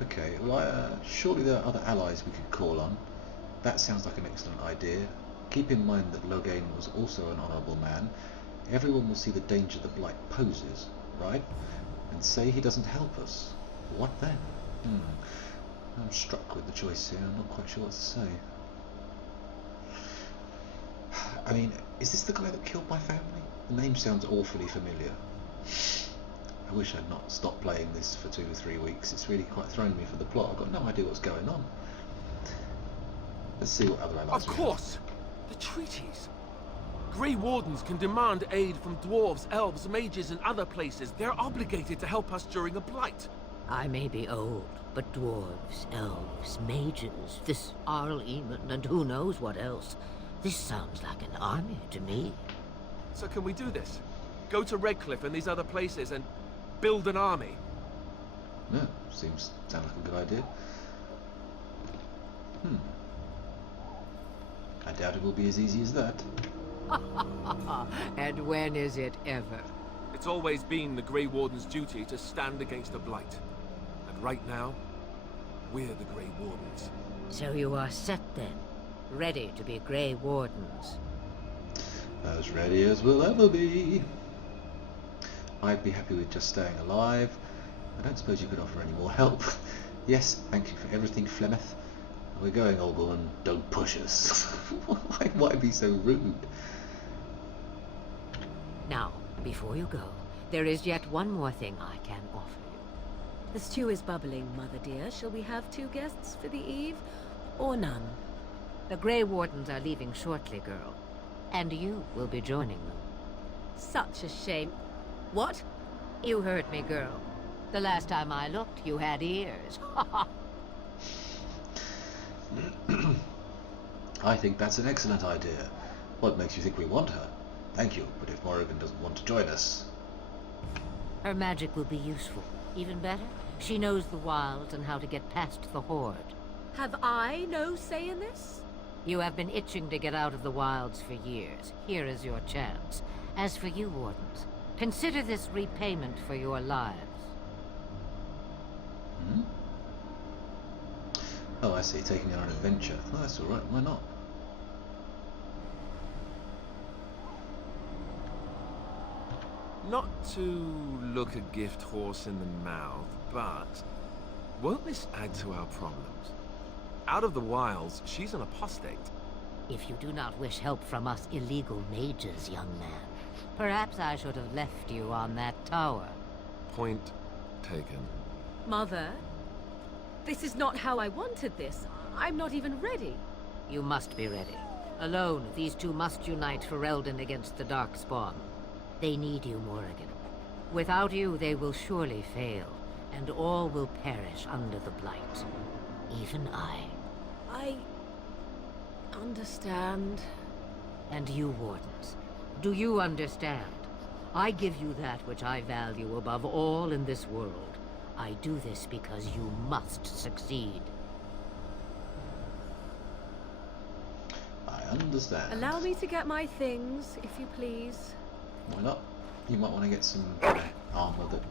Okay, well, surely there are other allies we could call on. That sounds like an excellent idea. Keep in mind that Loghain was also an honourable man. Everyone will see the danger the Blight poses, right? And say he doesn't help us. What then? I'm struck with the choice here. I'm not quite sure what to say. I mean, is this the guy that killed my family? The name sounds awfully familiar. I wish I'd not stopped playing this for 2 or 3 weeks. It's really quite thrown me for the plot. I've got no idea what's going on. Let's see what other allies Of we course! The treaties! Grey Wardens can demand aid from dwarves, elves, mages, and other places. They're obligated to help us during a blight. I may be old, but dwarves, elves, mages, this Arl Eamon, and who knows what else. This sounds like an army to me. So can we do this? Go to Redcliffe and these other places and build an army? have. Yeah, sound like a good idea. I doubt it will be as easy as that. And when is it ever? It's always been the Grey Warden's duty to stand against the Blight. And right now, we're the Grey Wardens. So you are set then, ready to be Grey Wardens. As ready as we'll ever be. I'd be happy with just staying alive. I don't suppose you could offer any more help. Yes, thank you for everything, Flemeth. We're going, old woman. Don't push us. Why be so rude? Now, before you go, there is yet one more thing I can offer you. The stew is bubbling, Mother dear. Shall we have 2 guests for the eve, or none? The Grey Wardens are leaving shortly, girl. And you will be joining them. Such a shame. What? You heard me, girl. The last time I looked, you had ears. I think that's an excellent idea. What makes you think we want her? Thank you, but if Morrigan doesn't want to join us... Her magic will be useful. Even better, she knows the wilds and how to get past the Horde. Have I no say in this? You have been itching to get out of the wilds for years. Here is your chance. As for you, Wardens, consider this repayment for your lives. Oh, I see, taking her on an adventure. Oh, that's alright, why not? Not to look a gift horse in the mouth, but won't this add to our problems? Out of the wilds, she's an apostate. If you do not wish help from us illegal mages, young man, perhaps I should have left you on that tower. Point taken. Mother, this is not how I wanted this. I'm not even ready. You must be ready. Alone, these two must unite for Eldon against the Darkspawn. They need you, Morrigan. Without you, they will surely fail, and all will perish under the Blight. Even I. I understand. And you, Wardens. Do you understand? I give you that which I value above all in this world. I do this because you must succeed. I understand. Allow me to get my things, if you please. Why not? You might want to get some armor that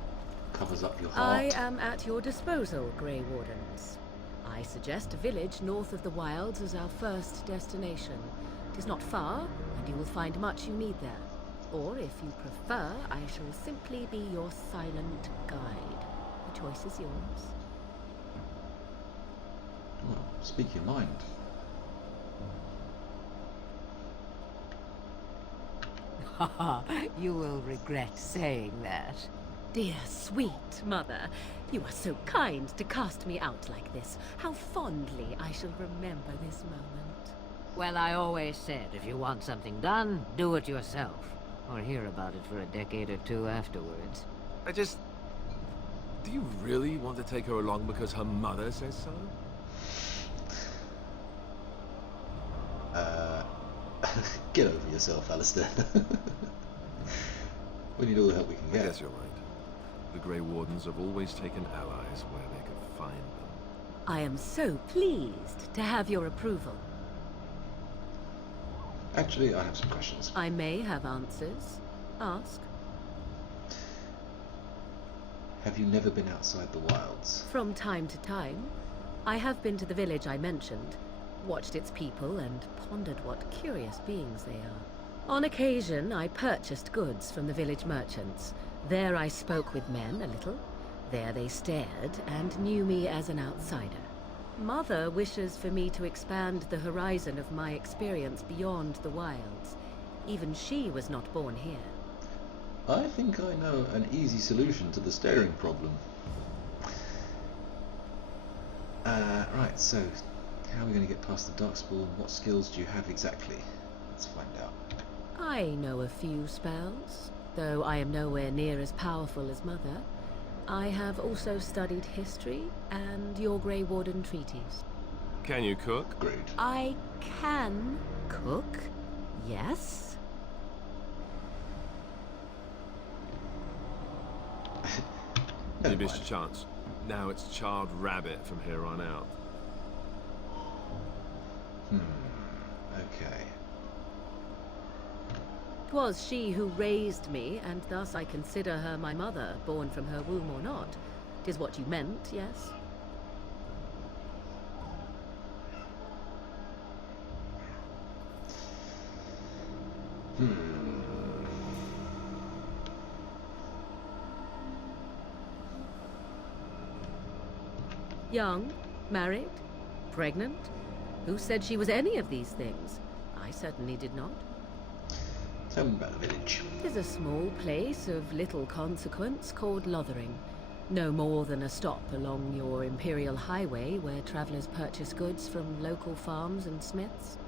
covers up your I heart. am at your disposal, Grey Wardens. I suggest a village north of the wilds as our first destination. It is not far, and you will find much you need there. Or, if you prefer, I shall simply be your silent guide. The choice is yours. Well, speak your mind. You will regret saying that. Dear, sweet mother, you are so kind to cast me out like this. How fondly I shall remember this moment. Well, I always said, if you want something done, do it yourself. Or hear about it for a decade or two afterwards. Do you really want to take her along because her mother says so? Get over yourself, Alistair. We need all the help we can I get. guess you're right. The Grey Wardens have always taken allies where they could find them. I am so pleased to have your approval. Actually, I have some questions. I may have answers. Ask. Have you never been outside the wilds? From time to time, I have been to the village I mentioned, watched its people, and pondered what curious beings they are. On occasion, I purchased goods from the village merchants. There I spoke with men a little. There they stared and knew me as an outsider. Mother wishes for me to expand the horizon of my experience beyond the wilds. Even she was not born here. I think I know an easy solution to the staring problem. Right, so how are we going to get past the Darkspawn? What skills do you have exactly? Let's find out. I know a few spells, though I am nowhere near as powerful as Mother. I have also studied history and your Grey Warden treaties. Can you cook? Agreed. I can cook, yes. You Never missed mind. your chance. Now it's charred rabbit from here on out. Okay. 'Twas she who raised me, and thus I consider her my mother, born from her womb or not. 'Tis what you meant, yes? Young, married, pregnant? Who said she was any of these things? I certainly did not. Tell me about the village. 'Tis a small place of little consequence called Lothering. No more than a stop along your Imperial Highway where travellers purchase goods from local farms and smiths.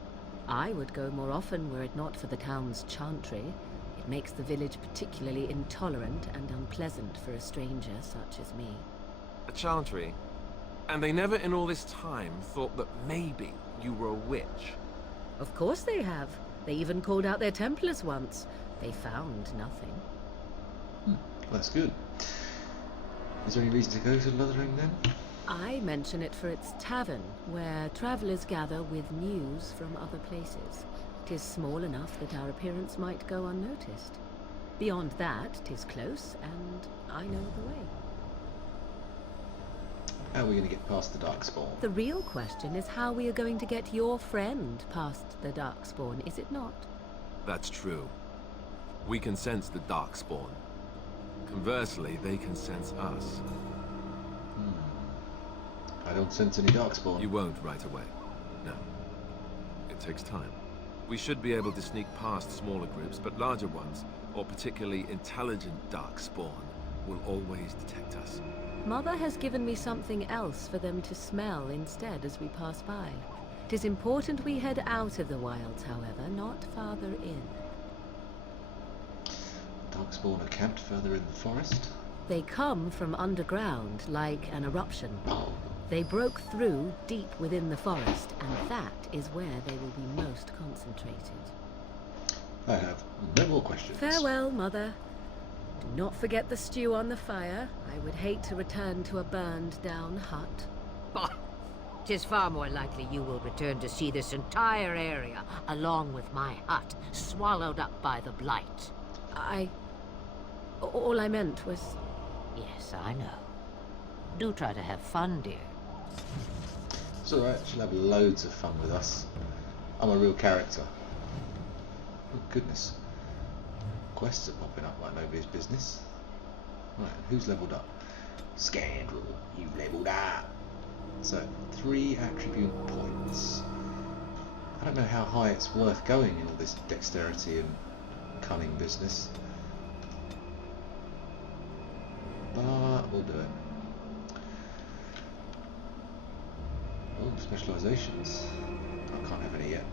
I would go more often were it not for the town's chantry. It makes the village particularly intolerant and unpleasant for a stranger such as me. A chantry? And they never in all this time thought that maybe you were a witch? Of course they have. They even called out their Templars once. They found nothing. That's good. Is there any reason to go to Lothering then? I mention it for its tavern, where travellers gather with news from other places. 'Tis small enough that our appearance might go unnoticed. Beyond that, 'tis close, and I know the way. How are we going to get past the Darkspawn? The real question is how we are going to get your friend past the Darkspawn, is it not? That's true. We can sense the Darkspawn. Conversely, they can sense us. I don't sense any darkspawn. You won't right away. No. It takes time. We should be able to sneak past smaller groups, but larger ones, or particularly intelligent darkspawn, will always detect us. Mother has given me something else for them to smell instead as we pass by. It is important we head out of the wilds, however, not farther in. Darkspawn are camped further in the forest. They come from underground, like an eruption. Oh. They broke through deep within the forest, and that is where they will be most concentrated. I have no more questions. Farewell, Mother. Do not forget the stew on the fire. I would hate to return to a burned-down hut. Bah! 'Tis far more likely you will return to see this entire area, along with my hut, swallowed up by the blight. All I meant was... Yes, I know. Do try to have fun, dear. It's alright, she'll have loads of fun with us. I'm a real character. Oh goodness. Quests are popping up like nobody's business. Right, who's leveled up? Scoundrel, you leveled up. So, 3 attribute points. I don't know how high it's worth going in all this dexterity and cunning business. But we'll do it. Oh, specializations. I can't have any yet.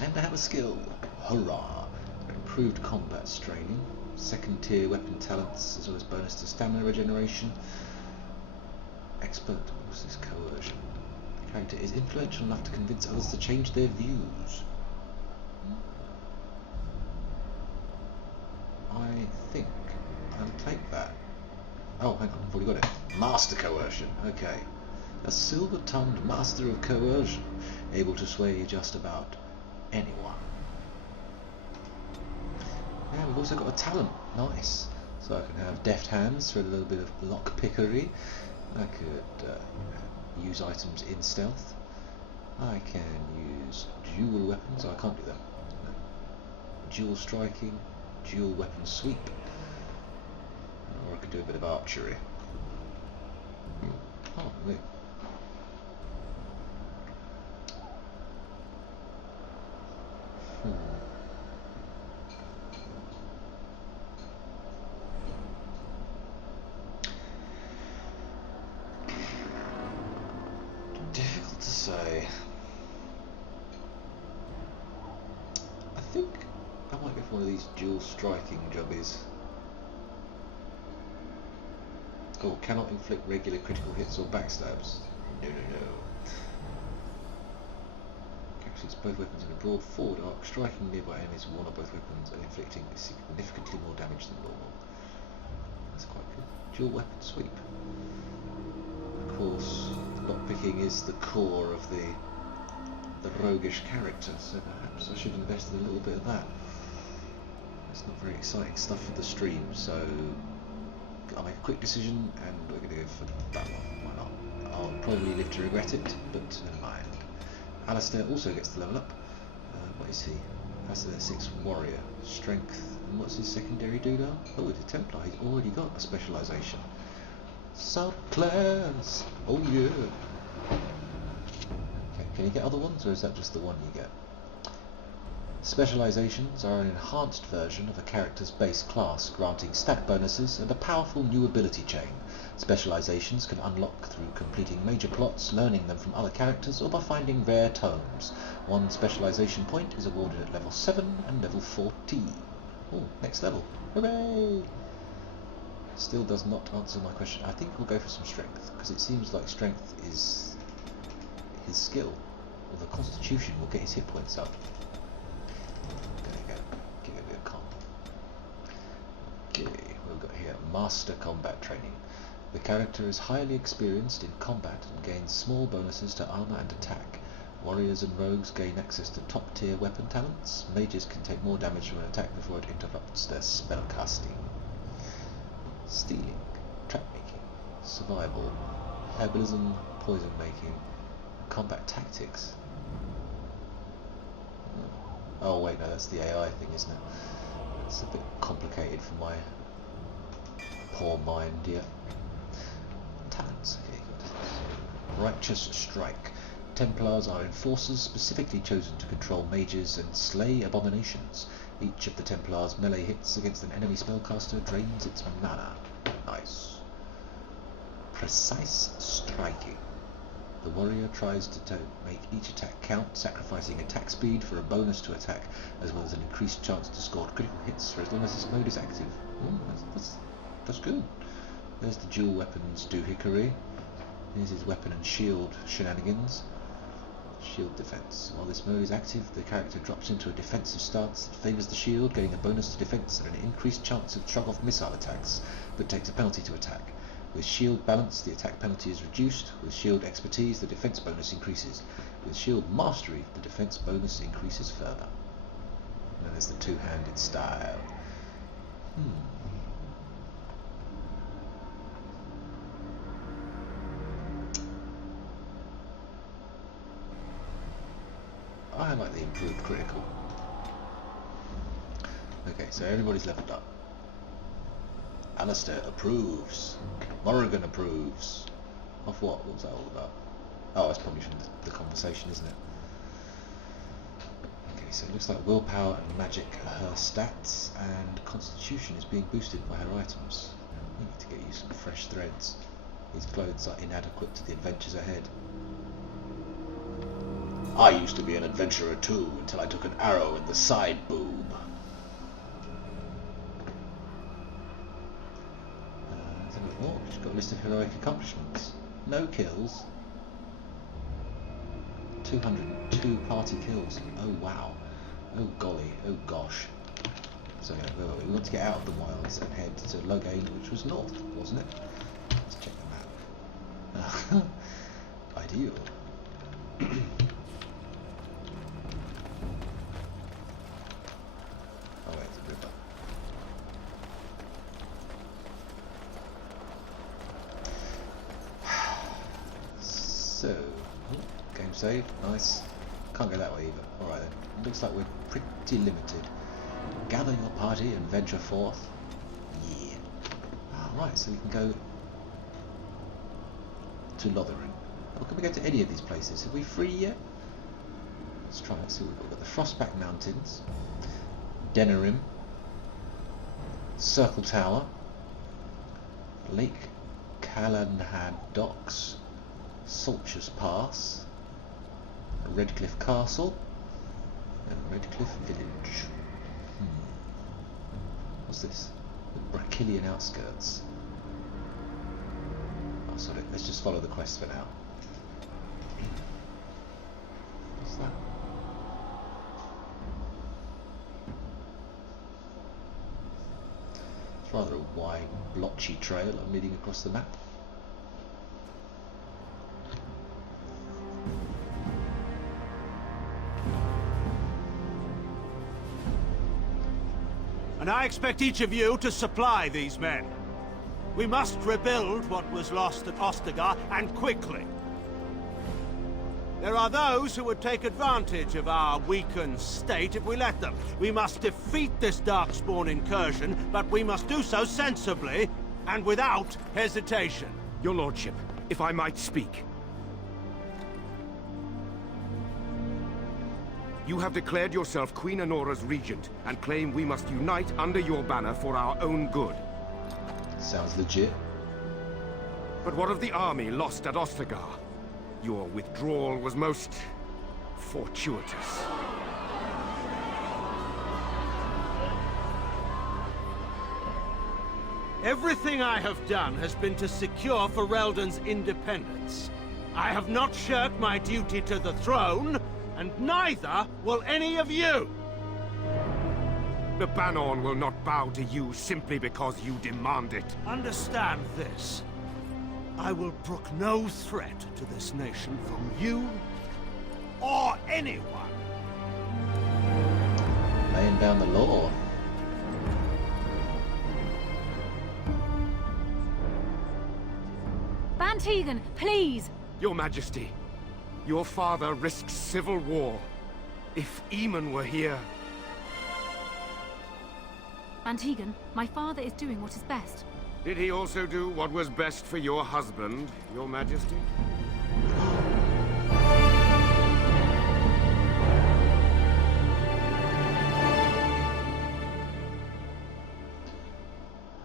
And I have a skill. Hurrah! Improved combat training, 2nd tier weapon talents, as well as bonus to stamina regeneration. Expert, what's this? Coercion. The character is influential enough to convince others to change their views. I think I'll take that. Oh, hang on, I've already got it. Master Coercion, okay. A silver-tongued master of coercion, able to sway just about anyone. Yeah, we've also got a talent, nice. So I can have deft hands for a little bit of lock-pickery. I could use items in stealth. I can use dual weapons, I can't do that. No. Dual striking, dual weapon sweep. Or I could do a bit of archery. Oh, wait. Difficult to say. I think I might go for one of these dual striking jobbies. Oh, cannot inflict regular critical hits or backstabs. No. Captures both weapons in a broad forward arc, striking nearby enemies with one or both weapons and inflicting significantly more damage than normal. That's quite good. Dual weapon sweep. Of course, lockpicking is the core of the roguish character, so perhaps I should invest in a little bit of that. It's not very exciting stuff for the stream, so I'll make a quick decision and we're going to go for that one. Why not? I'll probably live to regret it, but never mind. Alistair also gets to level up. What is he? Alistair 6 warrior, strength, and what's his secondary doodah? Oh, it's a Templar. He's already got a specialisation. Subclass! Oh yeah! Okay, can you get other ones, or is that just the one you get? Specializations are an enhanced version of a character's base class, granting stat bonuses and a powerful new ability chain. Specializations can unlock through completing major plots, learning them from other characters, or by finding rare tomes. One specialization point is awarded at level 7 and level 14. Oh, next level. Hooray! Still does not answer my question. I think we'll go for some strength, because it seems like strength is his skill. Or the constitution will get his hit points up. There you go. Give it a bit of calm. Okay, we've got here Master Combat Training. The character is highly experienced in combat and gains small bonuses to armor and attack. Warriors and rogues gain access to top tier weapon talents. Mages can take more damage from an attack before it interrupts their spell casting. Stealing, trap making, survival, herbalism, poison making, combat tactics. Oh wait, no, that's the AI thing, isn't it? It's a bit complicated for my poor mind here. Talents. Okay, good. Righteous Strike. Templars are enforcers specifically chosen to control mages and slay abominations. Each of the Templars' melee hits against an enemy spellcaster drains its mana. Nice. Precise Striking. The warrior tries to make each attack count, sacrificing attack speed for a bonus to attack, as well as an increased chance to score critical hits for as long as this mode is active. That's good. There's the dual weapons doohickery. Here's his weapon and shield shenanigans. Shield defense. While this mode is active, the character drops into a defensive stance that favours the shield, getting a bonus to defense and an increased chance of shrug off missile attacks, but takes a penalty to attack. With shield balance, the attack penalty is reduced. With shield expertise, the defense bonus increases. With shield mastery, the defense bonus increases further. And then there's the two-handed style. I like the improved critical. Okay, so everybody's leveled up. Alistair approves. Morrigan approves. Of what? What was that all about? Oh, it's probably from the conversation, isn't it? Okay, so it looks like willpower and magic are her stats, and constitution is being boosted by her items. We need to get you some fresh threads. These clothes are inadequate to the adventures ahead. I used to be an adventurer too, until I took an arrow in the side boob. Oh, she's got a list of heroic accomplishments. No kills. 202 party kills. Oh wow. Oh golly. Oh gosh. So yeah, we want to get out of the wilds and head to Loghain, which was north, wasn't it? Let's check the map. Ideal. Oh wait, it's a river. So, game save, nice. Can't go that way either. Alright then, looks like we're pretty limited. Gather your party and venture forth. Yeah. Alright, so we can go to Lothering. Or can we go to any of these places? Are we free yet? Let's try and see what we've got. We've got the Frostback Mountains, Denerim, Circle Tower, Lake Calenhad Docks, Salters Pass, Redcliffe Castle, and Redcliffe Village. What's this? The Brachylian outskirts. Oh, sorry, let's just follow the quest for now. What's that? It's rather a wide, blotchy trail I'm leading across the map. And I expect each of you to supply these men. We must rebuild what was lost at Ostagar, and quickly. There are those who would take advantage of our weakened state if we let them. We must defeat this Darkspawn incursion, but we must do so sensibly and without hesitation. Your Lordship, if I might speak. You have declared yourself Queen Honora's regent, and claim we must unite under your banner for our own good. Sounds legit. But what of the army lost at Ostagar? Your withdrawal was most fortuitous. Everything I have done has been to secure Ferelden's independence. I have not shirked my duty to the throne, and neither will any of you! The Banorn will not bow to you simply because you demand it. Understand this. I will brook no threat to this nation from you or anyone. Laying down the law. Van Tegan, please! Your Majesty, your father risks civil war. If Eamon were here... Antigon, my father is doing what is best. Did he also do what was best for your husband, Your Majesty?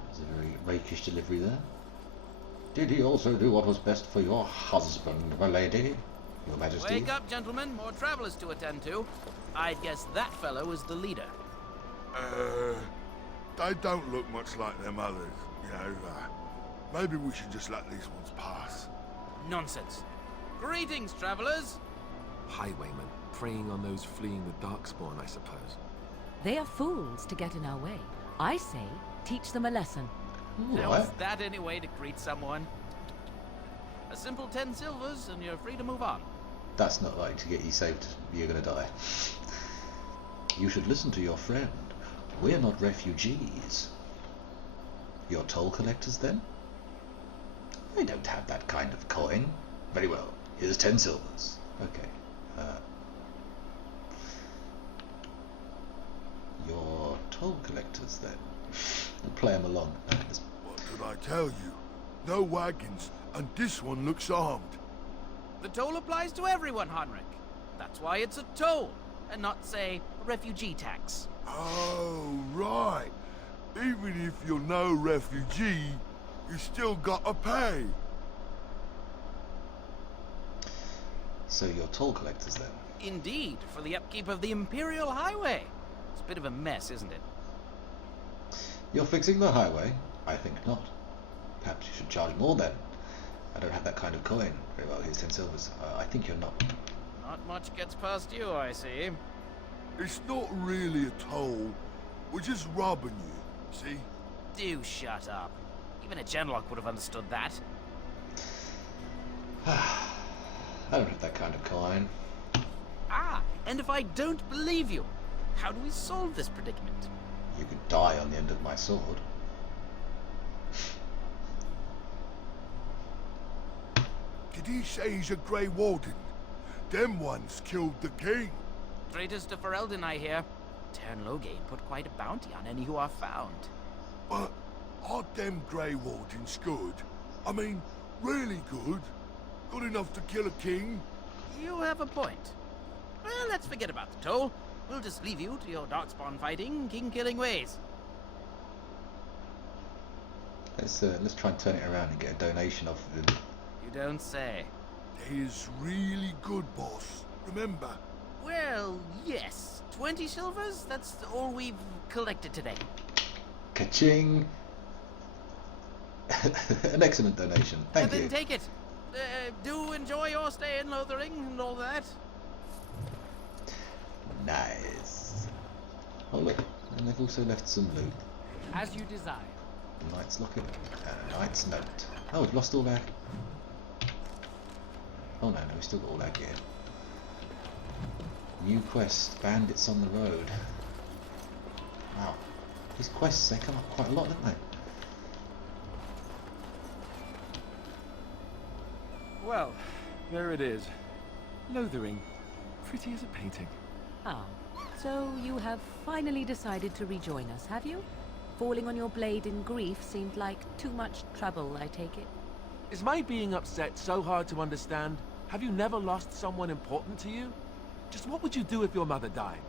There's a very rakish delivery there. Did he also do what was best for your husband, my lady, Your Majesty? Wake up, gentlemen. More travelers to attend to. I'd guess that fellow was the leader. They don't look much like them others, you know. Maybe we should just let these ones pass. Nonsense. Greetings, travelers. Highwaymen, preying on those fleeing the Darkspawn, I suppose. They are fools to get in our way. I say, teach them a lesson. Now, is that any way to greet someone? A simple 10 silvers and you're free to move on. That's not like to get you saved. You're gonna die. You should listen to your friend. We're not refugees. You're toll collectors, then? I don't have that kind of coin. Very well. Here's 10 silvers. Okay. You're toll collectors, then? We'll play them along. What did I tell you? No wagons, and this one looks armed. The toll applies to everyone, Heinrich. That's why it's a toll, and not, say, a refugee tax. Oh, right. Even if you're no refugee, you still gotta pay. So you're toll collectors, then? Indeed, for the upkeep of the Imperial Highway. It's a bit of a mess, isn't it? You're fixing the highway? I think not. Perhaps you should charge more, then. I don't have that kind of coin. Very well, here's 10 silvers. I think you're not. Not much gets past you, I see. It's not really a toll. We're just robbing you, see? Do shut up. Even a Genlock would have understood that. I don't have that kind of coin. Ah, and if I don't believe you, how do we solve this predicament? You could die on the end of my sword. Did he say he's a Grey Warden? Them ones killed the king. Traitors to Ferelden, I hear. Tern Loghain put quite a bounty on any who are found. But aren't them Grey Wardens good? I mean, really good? Good enough to kill a king? You have a point. Well, let's forget about the toll. We'll just leave you to your darkspawn fighting, king-killing ways. Let's try and turn it around and get a donation off of him. You don't say. He's really good, boss. Remember? Well, yes. 20 silvers? That's all we've collected today. Ka-ching! An excellent donation. Thank you. Then take it. Do enjoy your stay in Lothering and all that. Nice. Oh look, and they've also left some loot. As you desire. A knight's locket and a knight's note. Oh, we've lost all our... Oh no, we've still got all our gear. New quest, bandits on the road. Wow. These quests, they come up quite a lot, don't they? Well, there it is. Lothering. Pretty as a painting. Ah, so you have finally decided to rejoin us, have you? Falling on your blade in grief seemed like too much trouble, I take it. Is my being upset so hard to understand? Have you never lost someone important to you? Just what would you do if your mother died?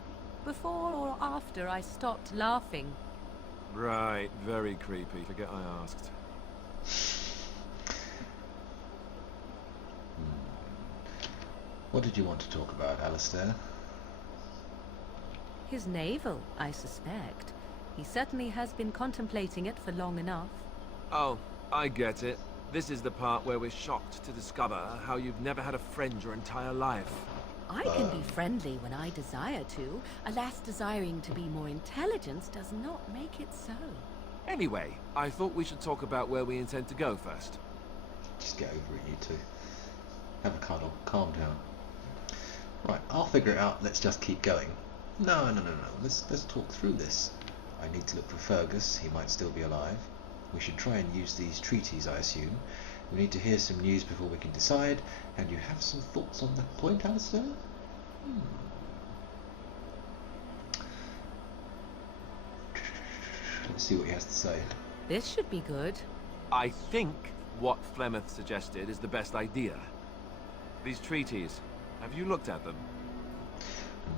Before or after I stopped laughing. Right, very creepy. Forget I asked. What did you want to talk about, Alistair? His navel, I suspect. He certainly has been contemplating it for long enough. Oh, I get it. This is the part where we're shocked to discover how you've never had a friend your entire life. I can be friendly when I desire to. Alas, desiring to be more intelligent does not make it so. Anyway, I thought we should talk about where we intend to go first. Just get over it, you two. Have a cuddle. Calm down. Right, I'll figure it out. Let's just keep going. No. Let's talk through this. I need to look for Fergus. He might still be alive. We should try and use these treaties, I assume. We need to hear some news before we can decide. And you have some thoughts on that point, Alistair? Let's see what he has to say. This should be good. I think what Flemeth suggested is the best idea. These treaties, have you looked at them?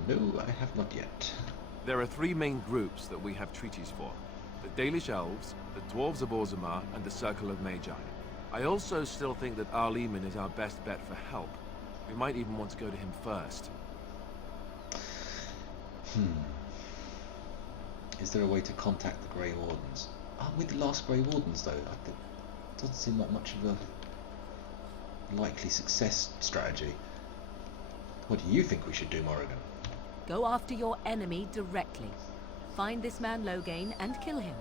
No, I have not yet. There are three main groups that we have treaties for. The Dalish Elves, the Dwarves of Orzammar, and the Circle of Magi. I also still think that Arleman is our best bet for help. We might even want to go to him first. Is there a way to contact the Grey Wardens? Aren't we the last Grey Wardens, though? It doesn't seem like much of a likely success strategy. What do you think we should do, Morrigan? Go after your enemy directly. Find this man Loghain and kill him.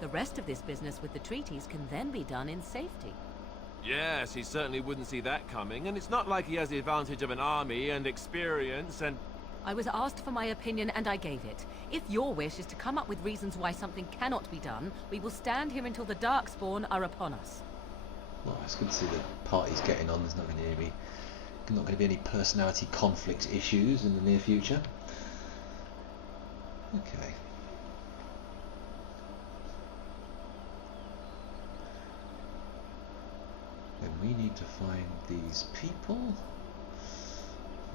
The rest of this business with the treaties can then be done in safety. Yes, he certainly wouldn't see that coming, and it's not like he has the advantage of an army and experience and... I was asked for my opinion and I gave it. If your wish is to come up with reasons why something cannot be done, we will stand here until the Darkspawn are upon us. Well, it's good to see the party's getting on. There's not going to be any personality conflict issues in the near future. Okay. Then we need to find these people.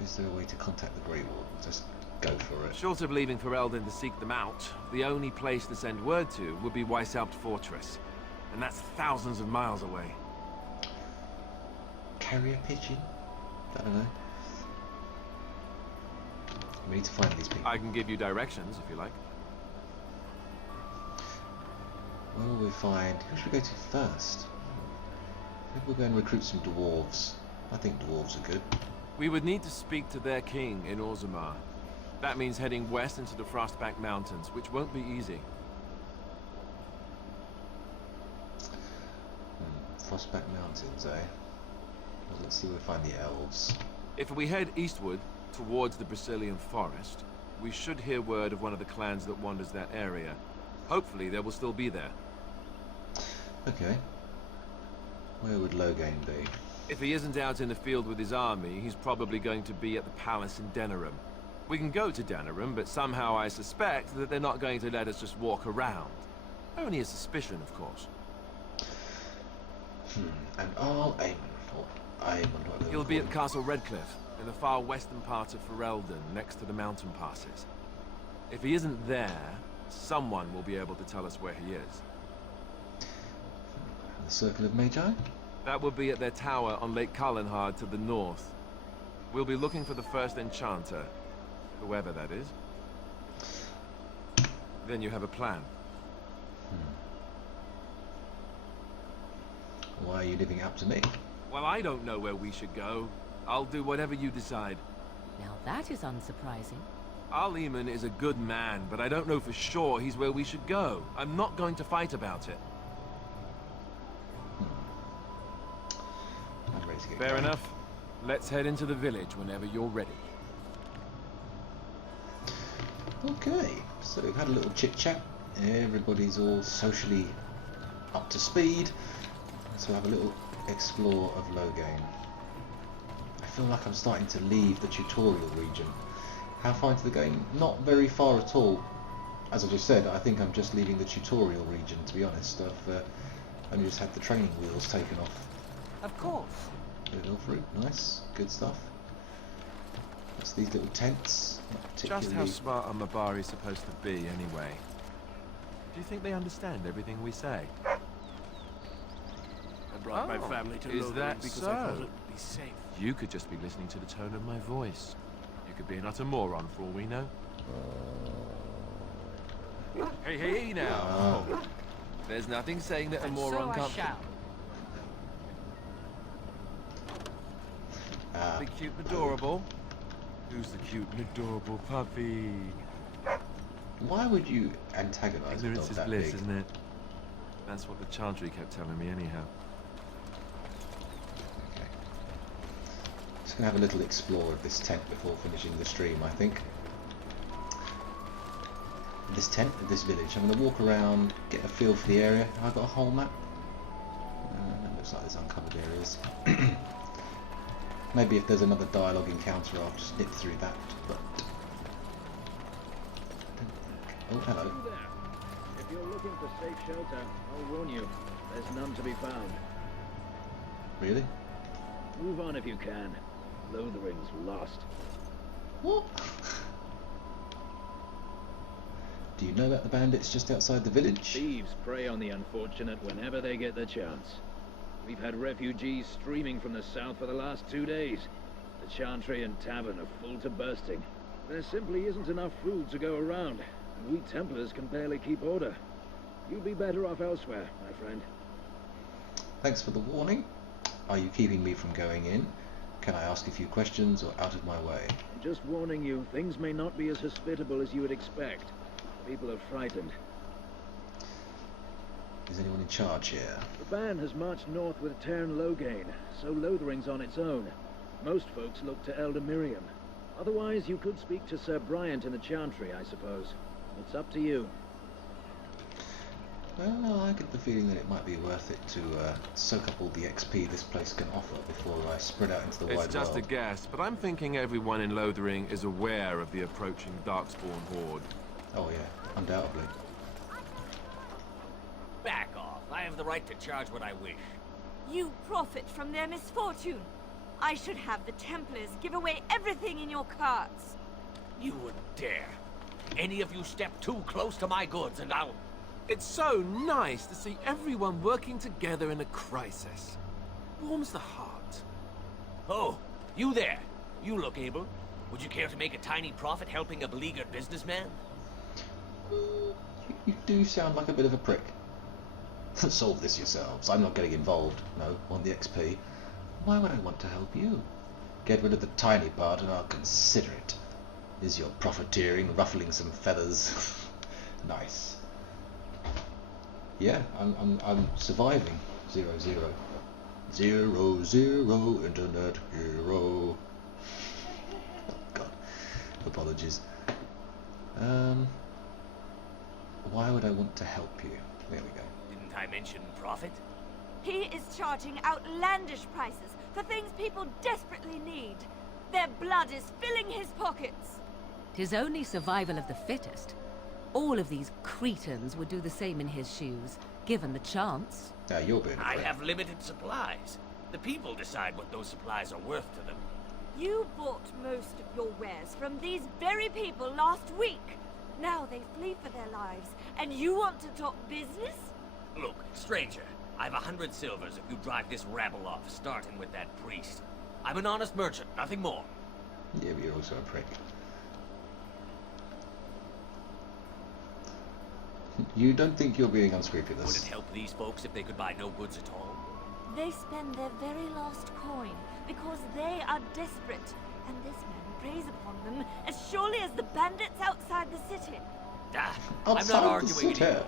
Is there a way to contact the Grey Wardens? Just go for it. Short of leaving Ferelden to seek them out, the only place to send word to would be Weishaupt Fortress. And that's thousands of miles away. Carrier pigeon? I don't know. We need to find these people. I can give you directions if you like. Where will we find... Who should we go to first? Maybe we'll go and recruit some dwarves. I think dwarves are good. We would need to speak to their king in Orzammar. That means heading west into the Frostback Mountains, which won't be easy. Frostback Mountains, eh? Well, let's see where we find the elves. If we head eastward, towards the Brazilian forest, we should hear word of one of the clans that wanders that area. Hopefully they will still be there. Okay. Where would Loghain be? If he isn't out in the field with his army, he's probably going to be at the palace in Denerim. We can go to Denerim, but somehow I suspect that they're not going to let us just walk around. Only a suspicion, of course. And Arl Aemon, or Aemon, whatever He'll be at Castle Redcliffe, in the far western part of Ferelden, next to the mountain passes. If he isn't there, someone will be able to tell us where he is. The Circle of Magi? That will be at their tower on Lake Carlinhard to the north. We'll be looking for the first enchanter, whoever that is. Then you have a plan. Why are you leaving it up to me? Well, I don't know where we should go. I'll do whatever you decide. Now that is unsurprising. Arleman is a good man, but I don't know for sure he's where we should go. I'm not going to fight about it. I'm ready to get Fair going. enough. Let's head into the village whenever you're ready. Okay, so we've had a little chit-chat. Everybody's all socially up to speed. So we'll have a little explore of Loghain. I feel like I'm starting to leave the tutorial region. How far into the game? Not very far at all. As I just said, I think I'm just leaving the tutorial region, to be honest. I've only just had the training wheels taken off. Of course. Little fruit, nice, good stuff. That's these little tents. Not particularly... Just how smart are Mabari supposed to be, anyway? Do you think they understand everything we say? I brought my family to is Loghain that because so? I thought it would be safe. You could just be listening to the tone of my voice. You could be an utter moron for all we know. Hey, hey, now! There's nothing saying that a moron can't... Be cute and adorable. Who's the cute and adorable puppy? Why would you antagonise a dog Ignorance is that bliss, big? isn't it? That's what the Chantry kept telling me anyhow. Okay. Just going to have a little explore of this tent before finishing the stream, I think. This tent, this village. I'm going to walk around, get a feel for the area. Have I got a whole map? It looks like there's uncovered areas. Maybe if there's another dialogue encounter, I'll just nip through that. But I don't think... Oh, hello. If If you're looking for safe shelter, I'll warn you, there's none to be found. Really? Move on if you can. Lothering's lost. What? Do you know about the bandits just outside the village? Thieves prey on the unfortunate whenever they get the chance. We've had refugees streaming from the south for the last 2 days. The Chantry and Tavern are full to bursting. There simply isn't enough food to go around, and we Templars can barely keep order. You'd be better off elsewhere, my friend. Thanks for the warning. Are you keeping me from going in? Can I ask a few questions or out of my way? Just warning you, things may not be as hospitable as you would expect. People are frightened. Is anyone in charge here? The band has marched north with Tern Logain, so Lothering's on its own. Most folks look to Elder Miriam. Otherwise, you could speak to Sir Bryant in the Chantry, I suppose. It's up to you. Well, I get the feeling that it might be worth it to soak up all the XP this place can offer before I spread out into the wide world. It's just a guess, but I'm thinking everyone in Lothering is aware of the approaching Darkspawn horde. Oh yeah, undoubtedly. Back off. I have the right to charge what I wish. You profit from their misfortune. I should have the Templars give away everything in your carts. You wouldn't dare. Any of you step too close to my goods and I'll... It's so nice to see everyone working together in a crisis. Warms the heart. Oh, you there. You look able. Would you care to make a tiny profit helping a beleaguered businessman? You do sound like a bit of a prick. Solve this yourselves. I'm not getting involved. No, on the XP. Why would I want to help you? Get rid of the tiny part and I'll consider it. Is your profiteering ruffling some feathers? Nice. Yeah, I'm surviving. 0-0. 0-0 internet hero. Oh God. Apologies. Why would I want to help you? There we go. Didn't I mention profit? He is charging outlandish prices for things people desperately need. Their blood is filling his pockets. 'Tis only survival of the fittest. All of these cretins would do the same in his shoes, given the chance. You're being I have limited supplies. The people decide what those supplies are worth to them. You bought most of your wares from these very people last week. Now they flee for their lives, and you want to talk business? Look, stranger, I've 100 silvers if you drive this rabble off, starting with that priest. I'm an honest merchant, nothing more. Yeah, but you're also a prick. You don't think you're being unscrupulous? Would it help these folks if they could buy no goods at all? They spend their very last coin because they are desperate, and this man preys upon them as surely as the bandits outside the city. I'm not arguing anymore.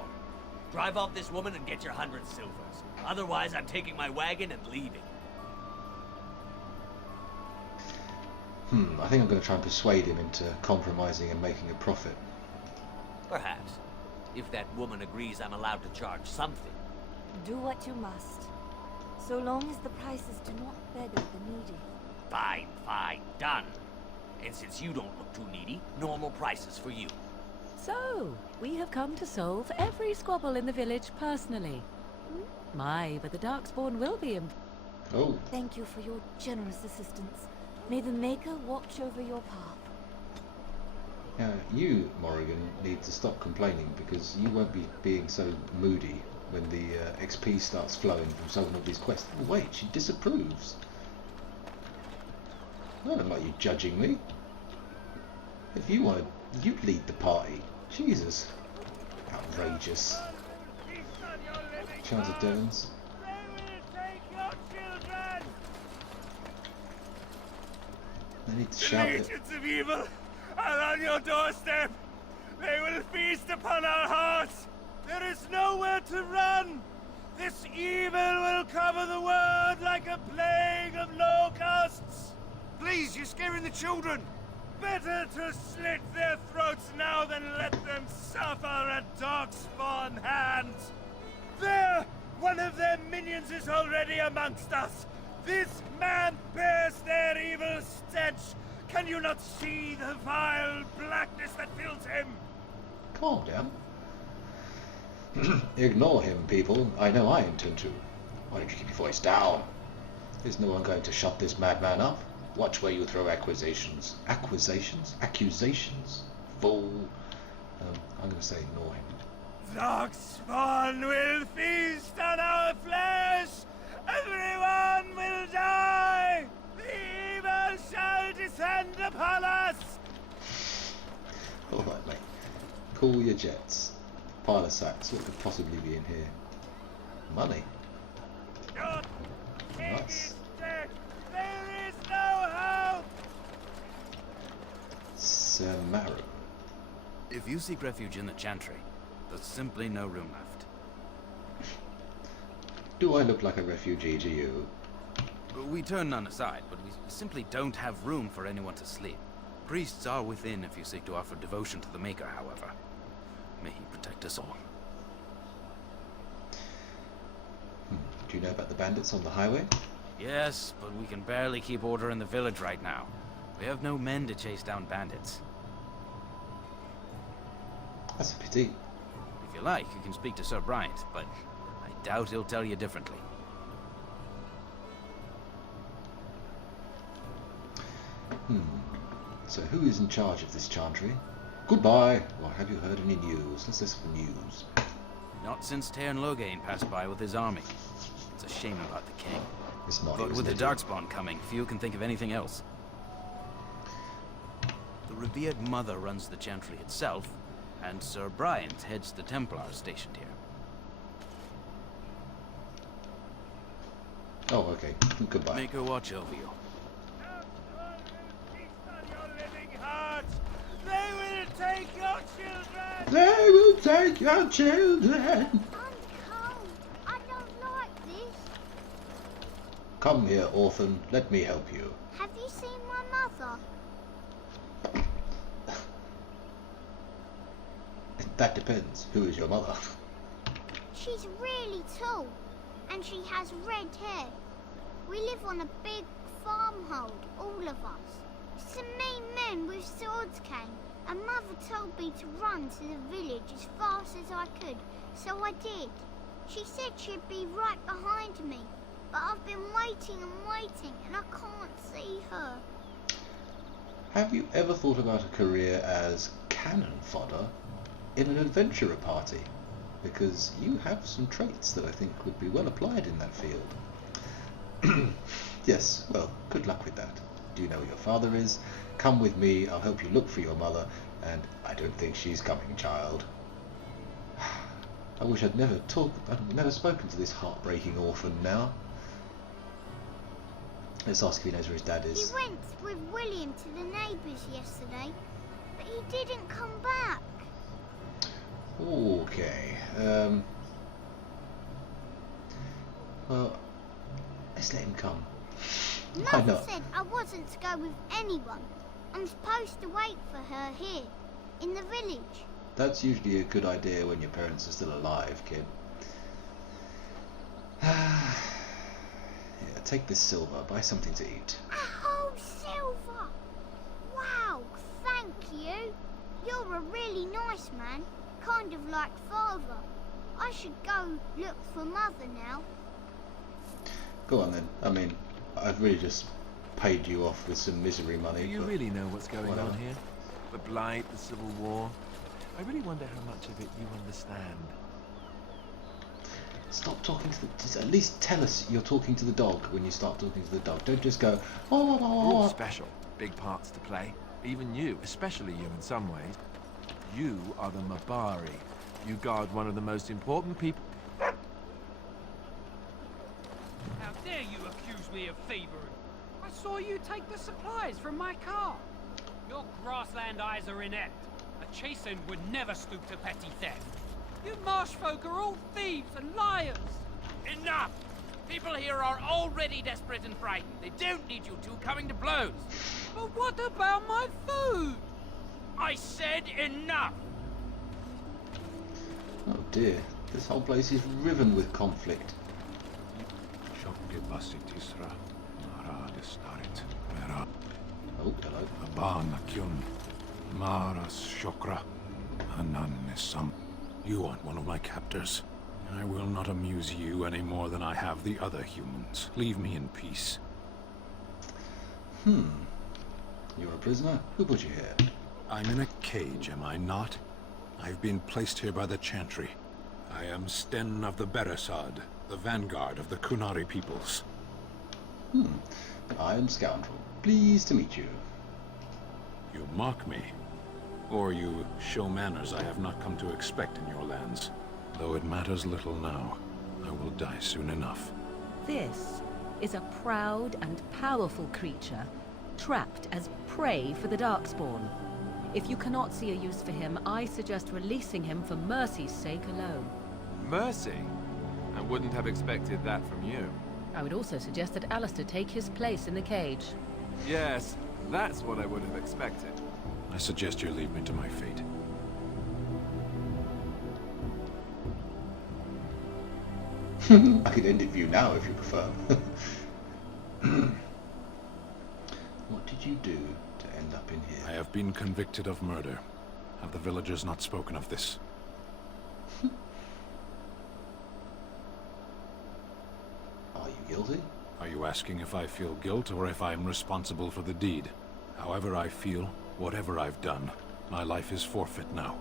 Drive off this woman and get your 100 silvers. Otherwise, I'm taking my wagon and leaving. I think I'm going to try and persuade him into compromising and making a profit. Perhaps. If that woman agrees I'm allowed to charge something. Do what you must, so long as the prices do not beggar the needy. Fine, fine, done. And since you don't look too needy, normal prices for you. So, we have come to solve every squabble in the village personally. My, but the Darkspawn will be Oh. Thank you for your generous assistance. May the Maker watch over your path. You, Morrigan, need to stop complaining because you won't be being so moody when the XP starts flowing from solving all these quests. Oh, wait, she disapproves. I don't like you judging me. If you wanted, you lead the party. Jesus. Outrageous. Charles of Devons. They need to shout it. Legions of evil are on your doorstep. They will feast upon our hearts. There is nowhere to run. This evil will cover the world like a plague of locusts. Please, you're scaring the children. Better to slit their throats now than let them suffer at Darkspawn hands. There! One of their minions is already amongst us. This man bears their evil stench. Can you not see the vile blackness that fills him? Calm down. Ignore him, people. I know I intend to. Why don't you keep your voice down? Is no one going to shut this madman up? Watch where you throw accusations. Accusations? Accusations? Fool. I'm going to say ignore him. Darkspawn will feast on our flesh! Everyone will die! The evil shall descend upon us! Alright, mate. Cool your jets. Pile of sacks. What could possibly be in here? Money. Nice. There is no hope! Samaru. If you seek refuge in the Chantry, there's simply no room left. Do I look like a refugee to you? We turn none aside, but we simply don't have room for anyone to sleep. Priests are within if you seek to offer devotion to the Maker, however. May he protect us all. Do you know about the bandits on the highway? Yes, but we can barely keep order in the village right now. We have no men to chase down bandits. That's a pity. If you like, you can speak to Sir Bryant, but I doubt he'll tell you differently. So who is in charge of this chantry? Goodbye. Or have you heard any news? Let's listen for news. Not since Tairn Logain passed by with his army. It's a shame about the king. It's not. But with the Darkspawn coming, few can think of anything else. The revered mother runs the chantry itself, and Sir Bryant heads the Templars stationed here. Oh, okay. Goodbye. Make her watch over you. They will take your children! They will take your children! I'm cold. I don't like this. Come here, orphan. Let me help you. Have you seen my mother? That depends. Who is your mother? She's really tall, and she has red hair. We live on a big farmhold, all of us. Some mean men with swords came, and Mother told me to run to the village as fast as I could, so I did. She said she'd be right behind me, but I've been waiting and waiting, and I can't see her. Have you ever thought about a career as cannon fodder in an adventurer party? Because you have some traits that I think would be well applied in that field. Yes, well, good luck with that. Do you know where your father is? Come with me, I'll help you look for your mother, and I don't think she's coming, child. I wish I'd never spoken to this heartbreaking orphan now. Let's ask if he knows where his dad is. He went with William to the neighbours yesterday, but he didn't come back. Okay, well, let's let him come. Why Mother not? said I wasn't to go with anyone. I'm supposed to wait for her here, in the village. That's usually a good idea when your parents are still alive, kid. Yeah, take this silver, buy something to eat. A whole silver! Wow, thank you. You're a really nice man, kind of like Father. I should go look for Mother now. Go on then. I mean, I've really just paid you off with some misery money. Do you but really know what's going whatever. on here? The Blight, the Civil War? I really wonder how much of it you understand. Stop talking to the... Just at least tell us you're talking to the dog when you start talking to the dog. Don't just go, oh, You're oh, all oh. special. Big parts to play. Even you, especially you in some ways. You are the Mabari. You guard one of the most important people... How dare you accuse me of thievery? I saw you take the supplies from my car. Your grassland eyes are inept. A chastened would never stoop to petty theft. You marsh folk are all thieves and liars. Enough! People here are already desperate and frightened. They don't need you two coming to blows. But what about my food? I said enough! Oh dear, this whole place is riven with conflict. Oh, hello. You aren't one of my captors. I will not amuse you any more than I have the other humans. Leave me in peace. You're a prisoner? Who put you here? I'm in a cage, am I not? I've been placed here by the Chantry. I am Sten of the Beresad, the vanguard of the Kunari peoples. I am Scoundrel. Pleased to meet you. You mock me. Or you show manners I have not come to expect in your lands. Though it matters little now, I will die soon enough. This is a proud and powerful creature, trapped as prey for the Darkspawn. If you cannot see a use for him, I suggest releasing him for mercy's sake alone. Mercy? I wouldn't have expected that from you. I would also suggest that Alistair take his place in the cage. Yes, that's what I would have expected. I suggest you leave me to my fate. I could end it for you now if you prefer. What did you do to end up in here? I have been convicted of murder. Have the villagers not spoken of this? Are you guilty? Are you asking if I feel guilt or if I am responsible for the deed? However I feel, whatever I've done, my life is forfeit now.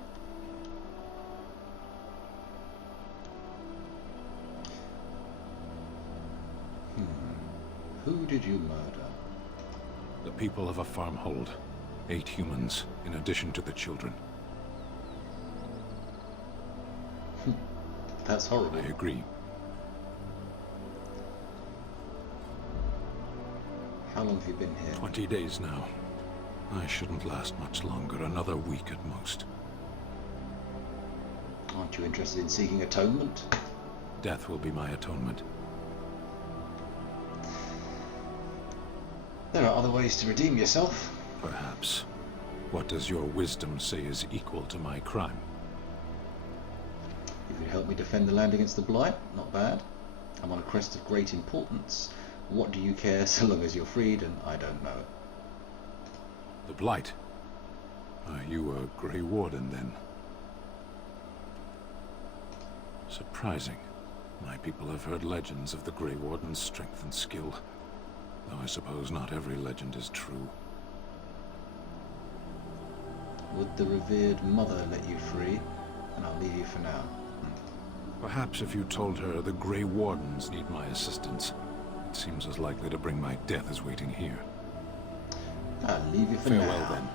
Who did you murder? The people of a farmhold. 8 humans, in addition to the children. That's horrible. I agree. How long have you been here? 20 days now. I shouldn't last much longer, another week at most. Aren't you interested in seeking atonement? Death will be my atonement. There are other ways to redeem yourself. Perhaps. What does your wisdom say is equal to my crime? You could help me defend the land against the Blight? Not bad. I'm on a quest of great importance. What do you care so long as you're freed and I don't know? The Blight? Are you a Grey Warden, then? Surprising. My people have heard legends of the Grey Warden's strength and skill. Though I suppose not every legend is true. Would the revered mother let you free? And I'll leave you for now. Perhaps if you told her the Grey Wardens need my assistance. It seems as likely to bring my death as waiting here. I'll leave you for Farewell, now. then.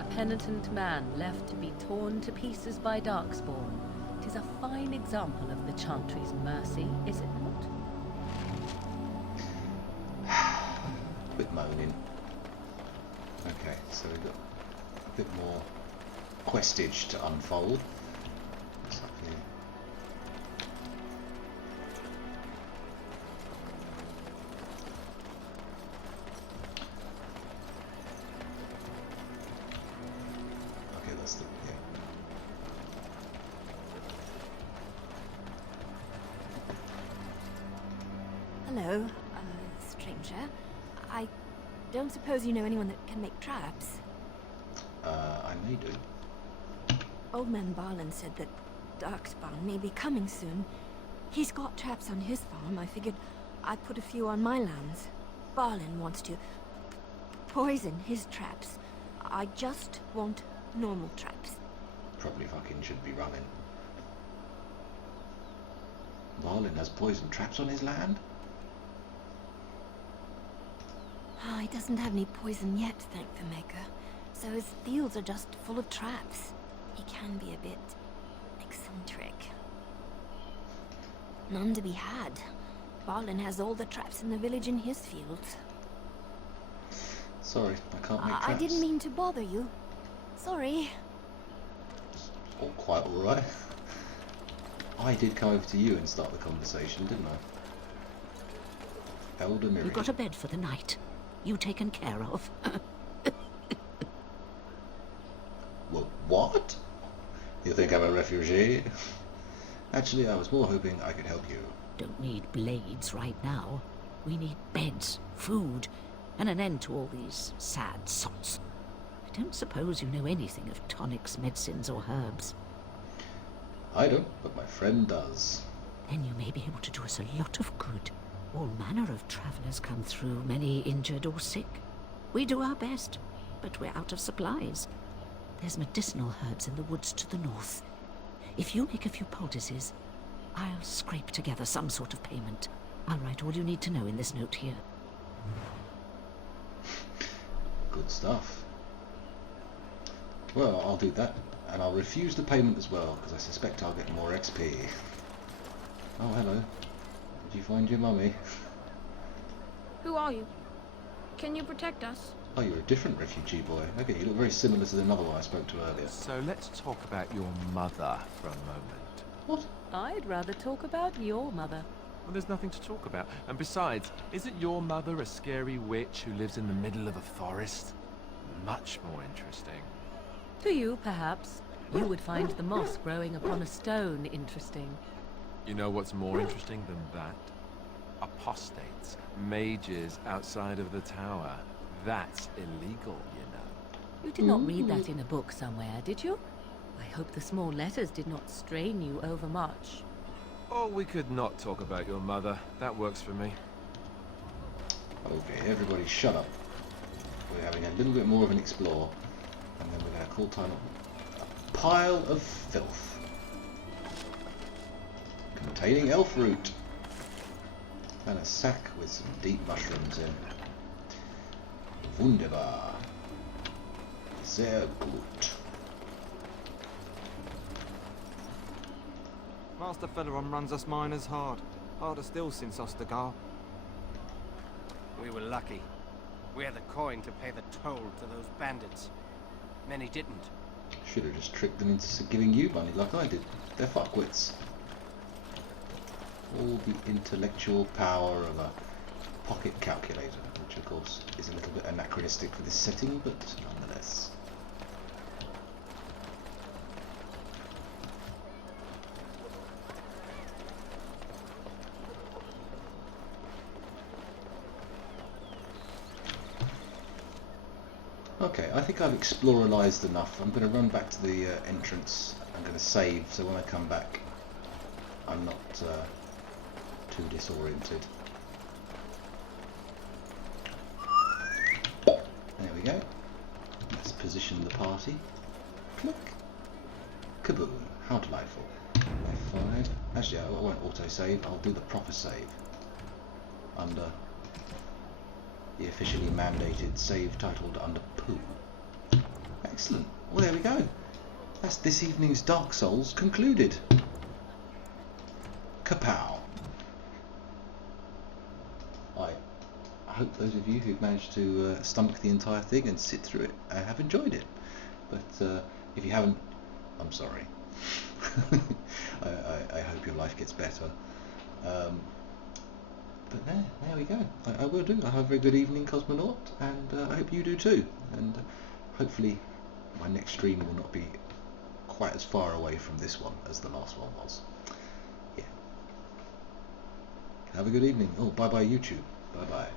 A penitent man left to be torn to pieces by Darkspawn. 'Tis a fine example of the Chantry's mercy, is it not? Quit moaning. Okay, so we've got a bit more questage to unfold. What's up here? Okay, that's the Hello, stranger. I don't suppose you know anyone that can make traps? I may do. Old man Barlin said that Darkspawn may be coming soon. He's got traps on his farm. I figured I'd put a few on my lands. Barlin wants to poison his traps. I just want normal traps. Probably fucking should be running. Marlin has poison traps on his land? Oh, he doesn't have any poison yet, thank the Maker. So his fields are just full of traps. He can be a bit eccentric. None to be had. Barlin has all the traps in the village in his fields. Sorry, I can't make traps. I didn't mean to bother you. Sorry. All quite alright. I did come over to you and start the conversation, didn't I? Elder Miriam. You got a bed for the night. You taken care of. Well, what? You think I'm a refugee? Actually, I was more hoping I could help you. Don't need blades right now. We need beds, food, and an end to all these sad sots. I don't suppose you know anything of tonics, medicines, or herbs. I don't, but my friend does. Then you may be able to do us a lot of good. All manner of travelers come through, many injured or sick. We do our best, but we're out of supplies. There's medicinal herbs in the woods to the north. If you make a few poultices, I'll scrape together some sort of payment. I'll write all you need to know in this note here. Good stuff. Well, I'll do that, and I'll refuse the payment as well, because I suspect I'll get more XP. Oh, hello. Did you find your mummy? Who are you? Can you protect us? Oh, you're a different refugee boy. Okay, you look very similar to the another one I spoke to earlier. So let's talk about your mother for a moment. What? I'd rather talk about your mother. Well, there's nothing to talk about. And besides, isn't your mother a scary witch who lives in the middle of a forest? Much more interesting. To you, perhaps. You would find the moss growing upon a stone interesting. You know what's more interesting than that? Apostates, mages outside of the tower. That's illegal, you know. You did not read that in a book somewhere, did you? I hope the small letters did not strain you overmuch. Oh, we could not talk about your mother. That works for me. Okay, everybody shut up. We're having a little bit more of an explore, and then we're going to call time a pile of filth containing elf root and a sack with some deep mushrooms in. Wunderbar. Sehr gut. Master Feleron runs us miners hard. Harder still since Ostagar. We were lucky. We had the coin to pay the toll to those bandits. Many didn't. Should have just tricked them into giving you money like I did. They're fuckwits. All the intellectual power of a pocket calculator, which of course is a little bit anachronistic for this setting, but nonetheless. Okay, I think I've exploralized enough. I'm going to run back to the entrance. I'm going to save, so when I come back, I'm not too disoriented. There we go. Let's position the party. Click. Kaboom. How delightful. F5. Actually, I won't auto-save. I'll do the proper save. Under the officially mandated save titled under poo. Excellent. Well, there we go. That's this evening's Dark Souls concluded. Kapow. I hope those of you who've managed to stomach the entire thing and sit through it have enjoyed it. But if you haven't, I'm sorry. I hope your life gets better. But there we go. I will do. I have a very good evening, Cosmonaut, and I hope you do too. And hopefully my next stream will not be quite as far away from this one as the last one was. Yeah. Have a good evening. Oh, bye-bye YouTube. Bye-bye.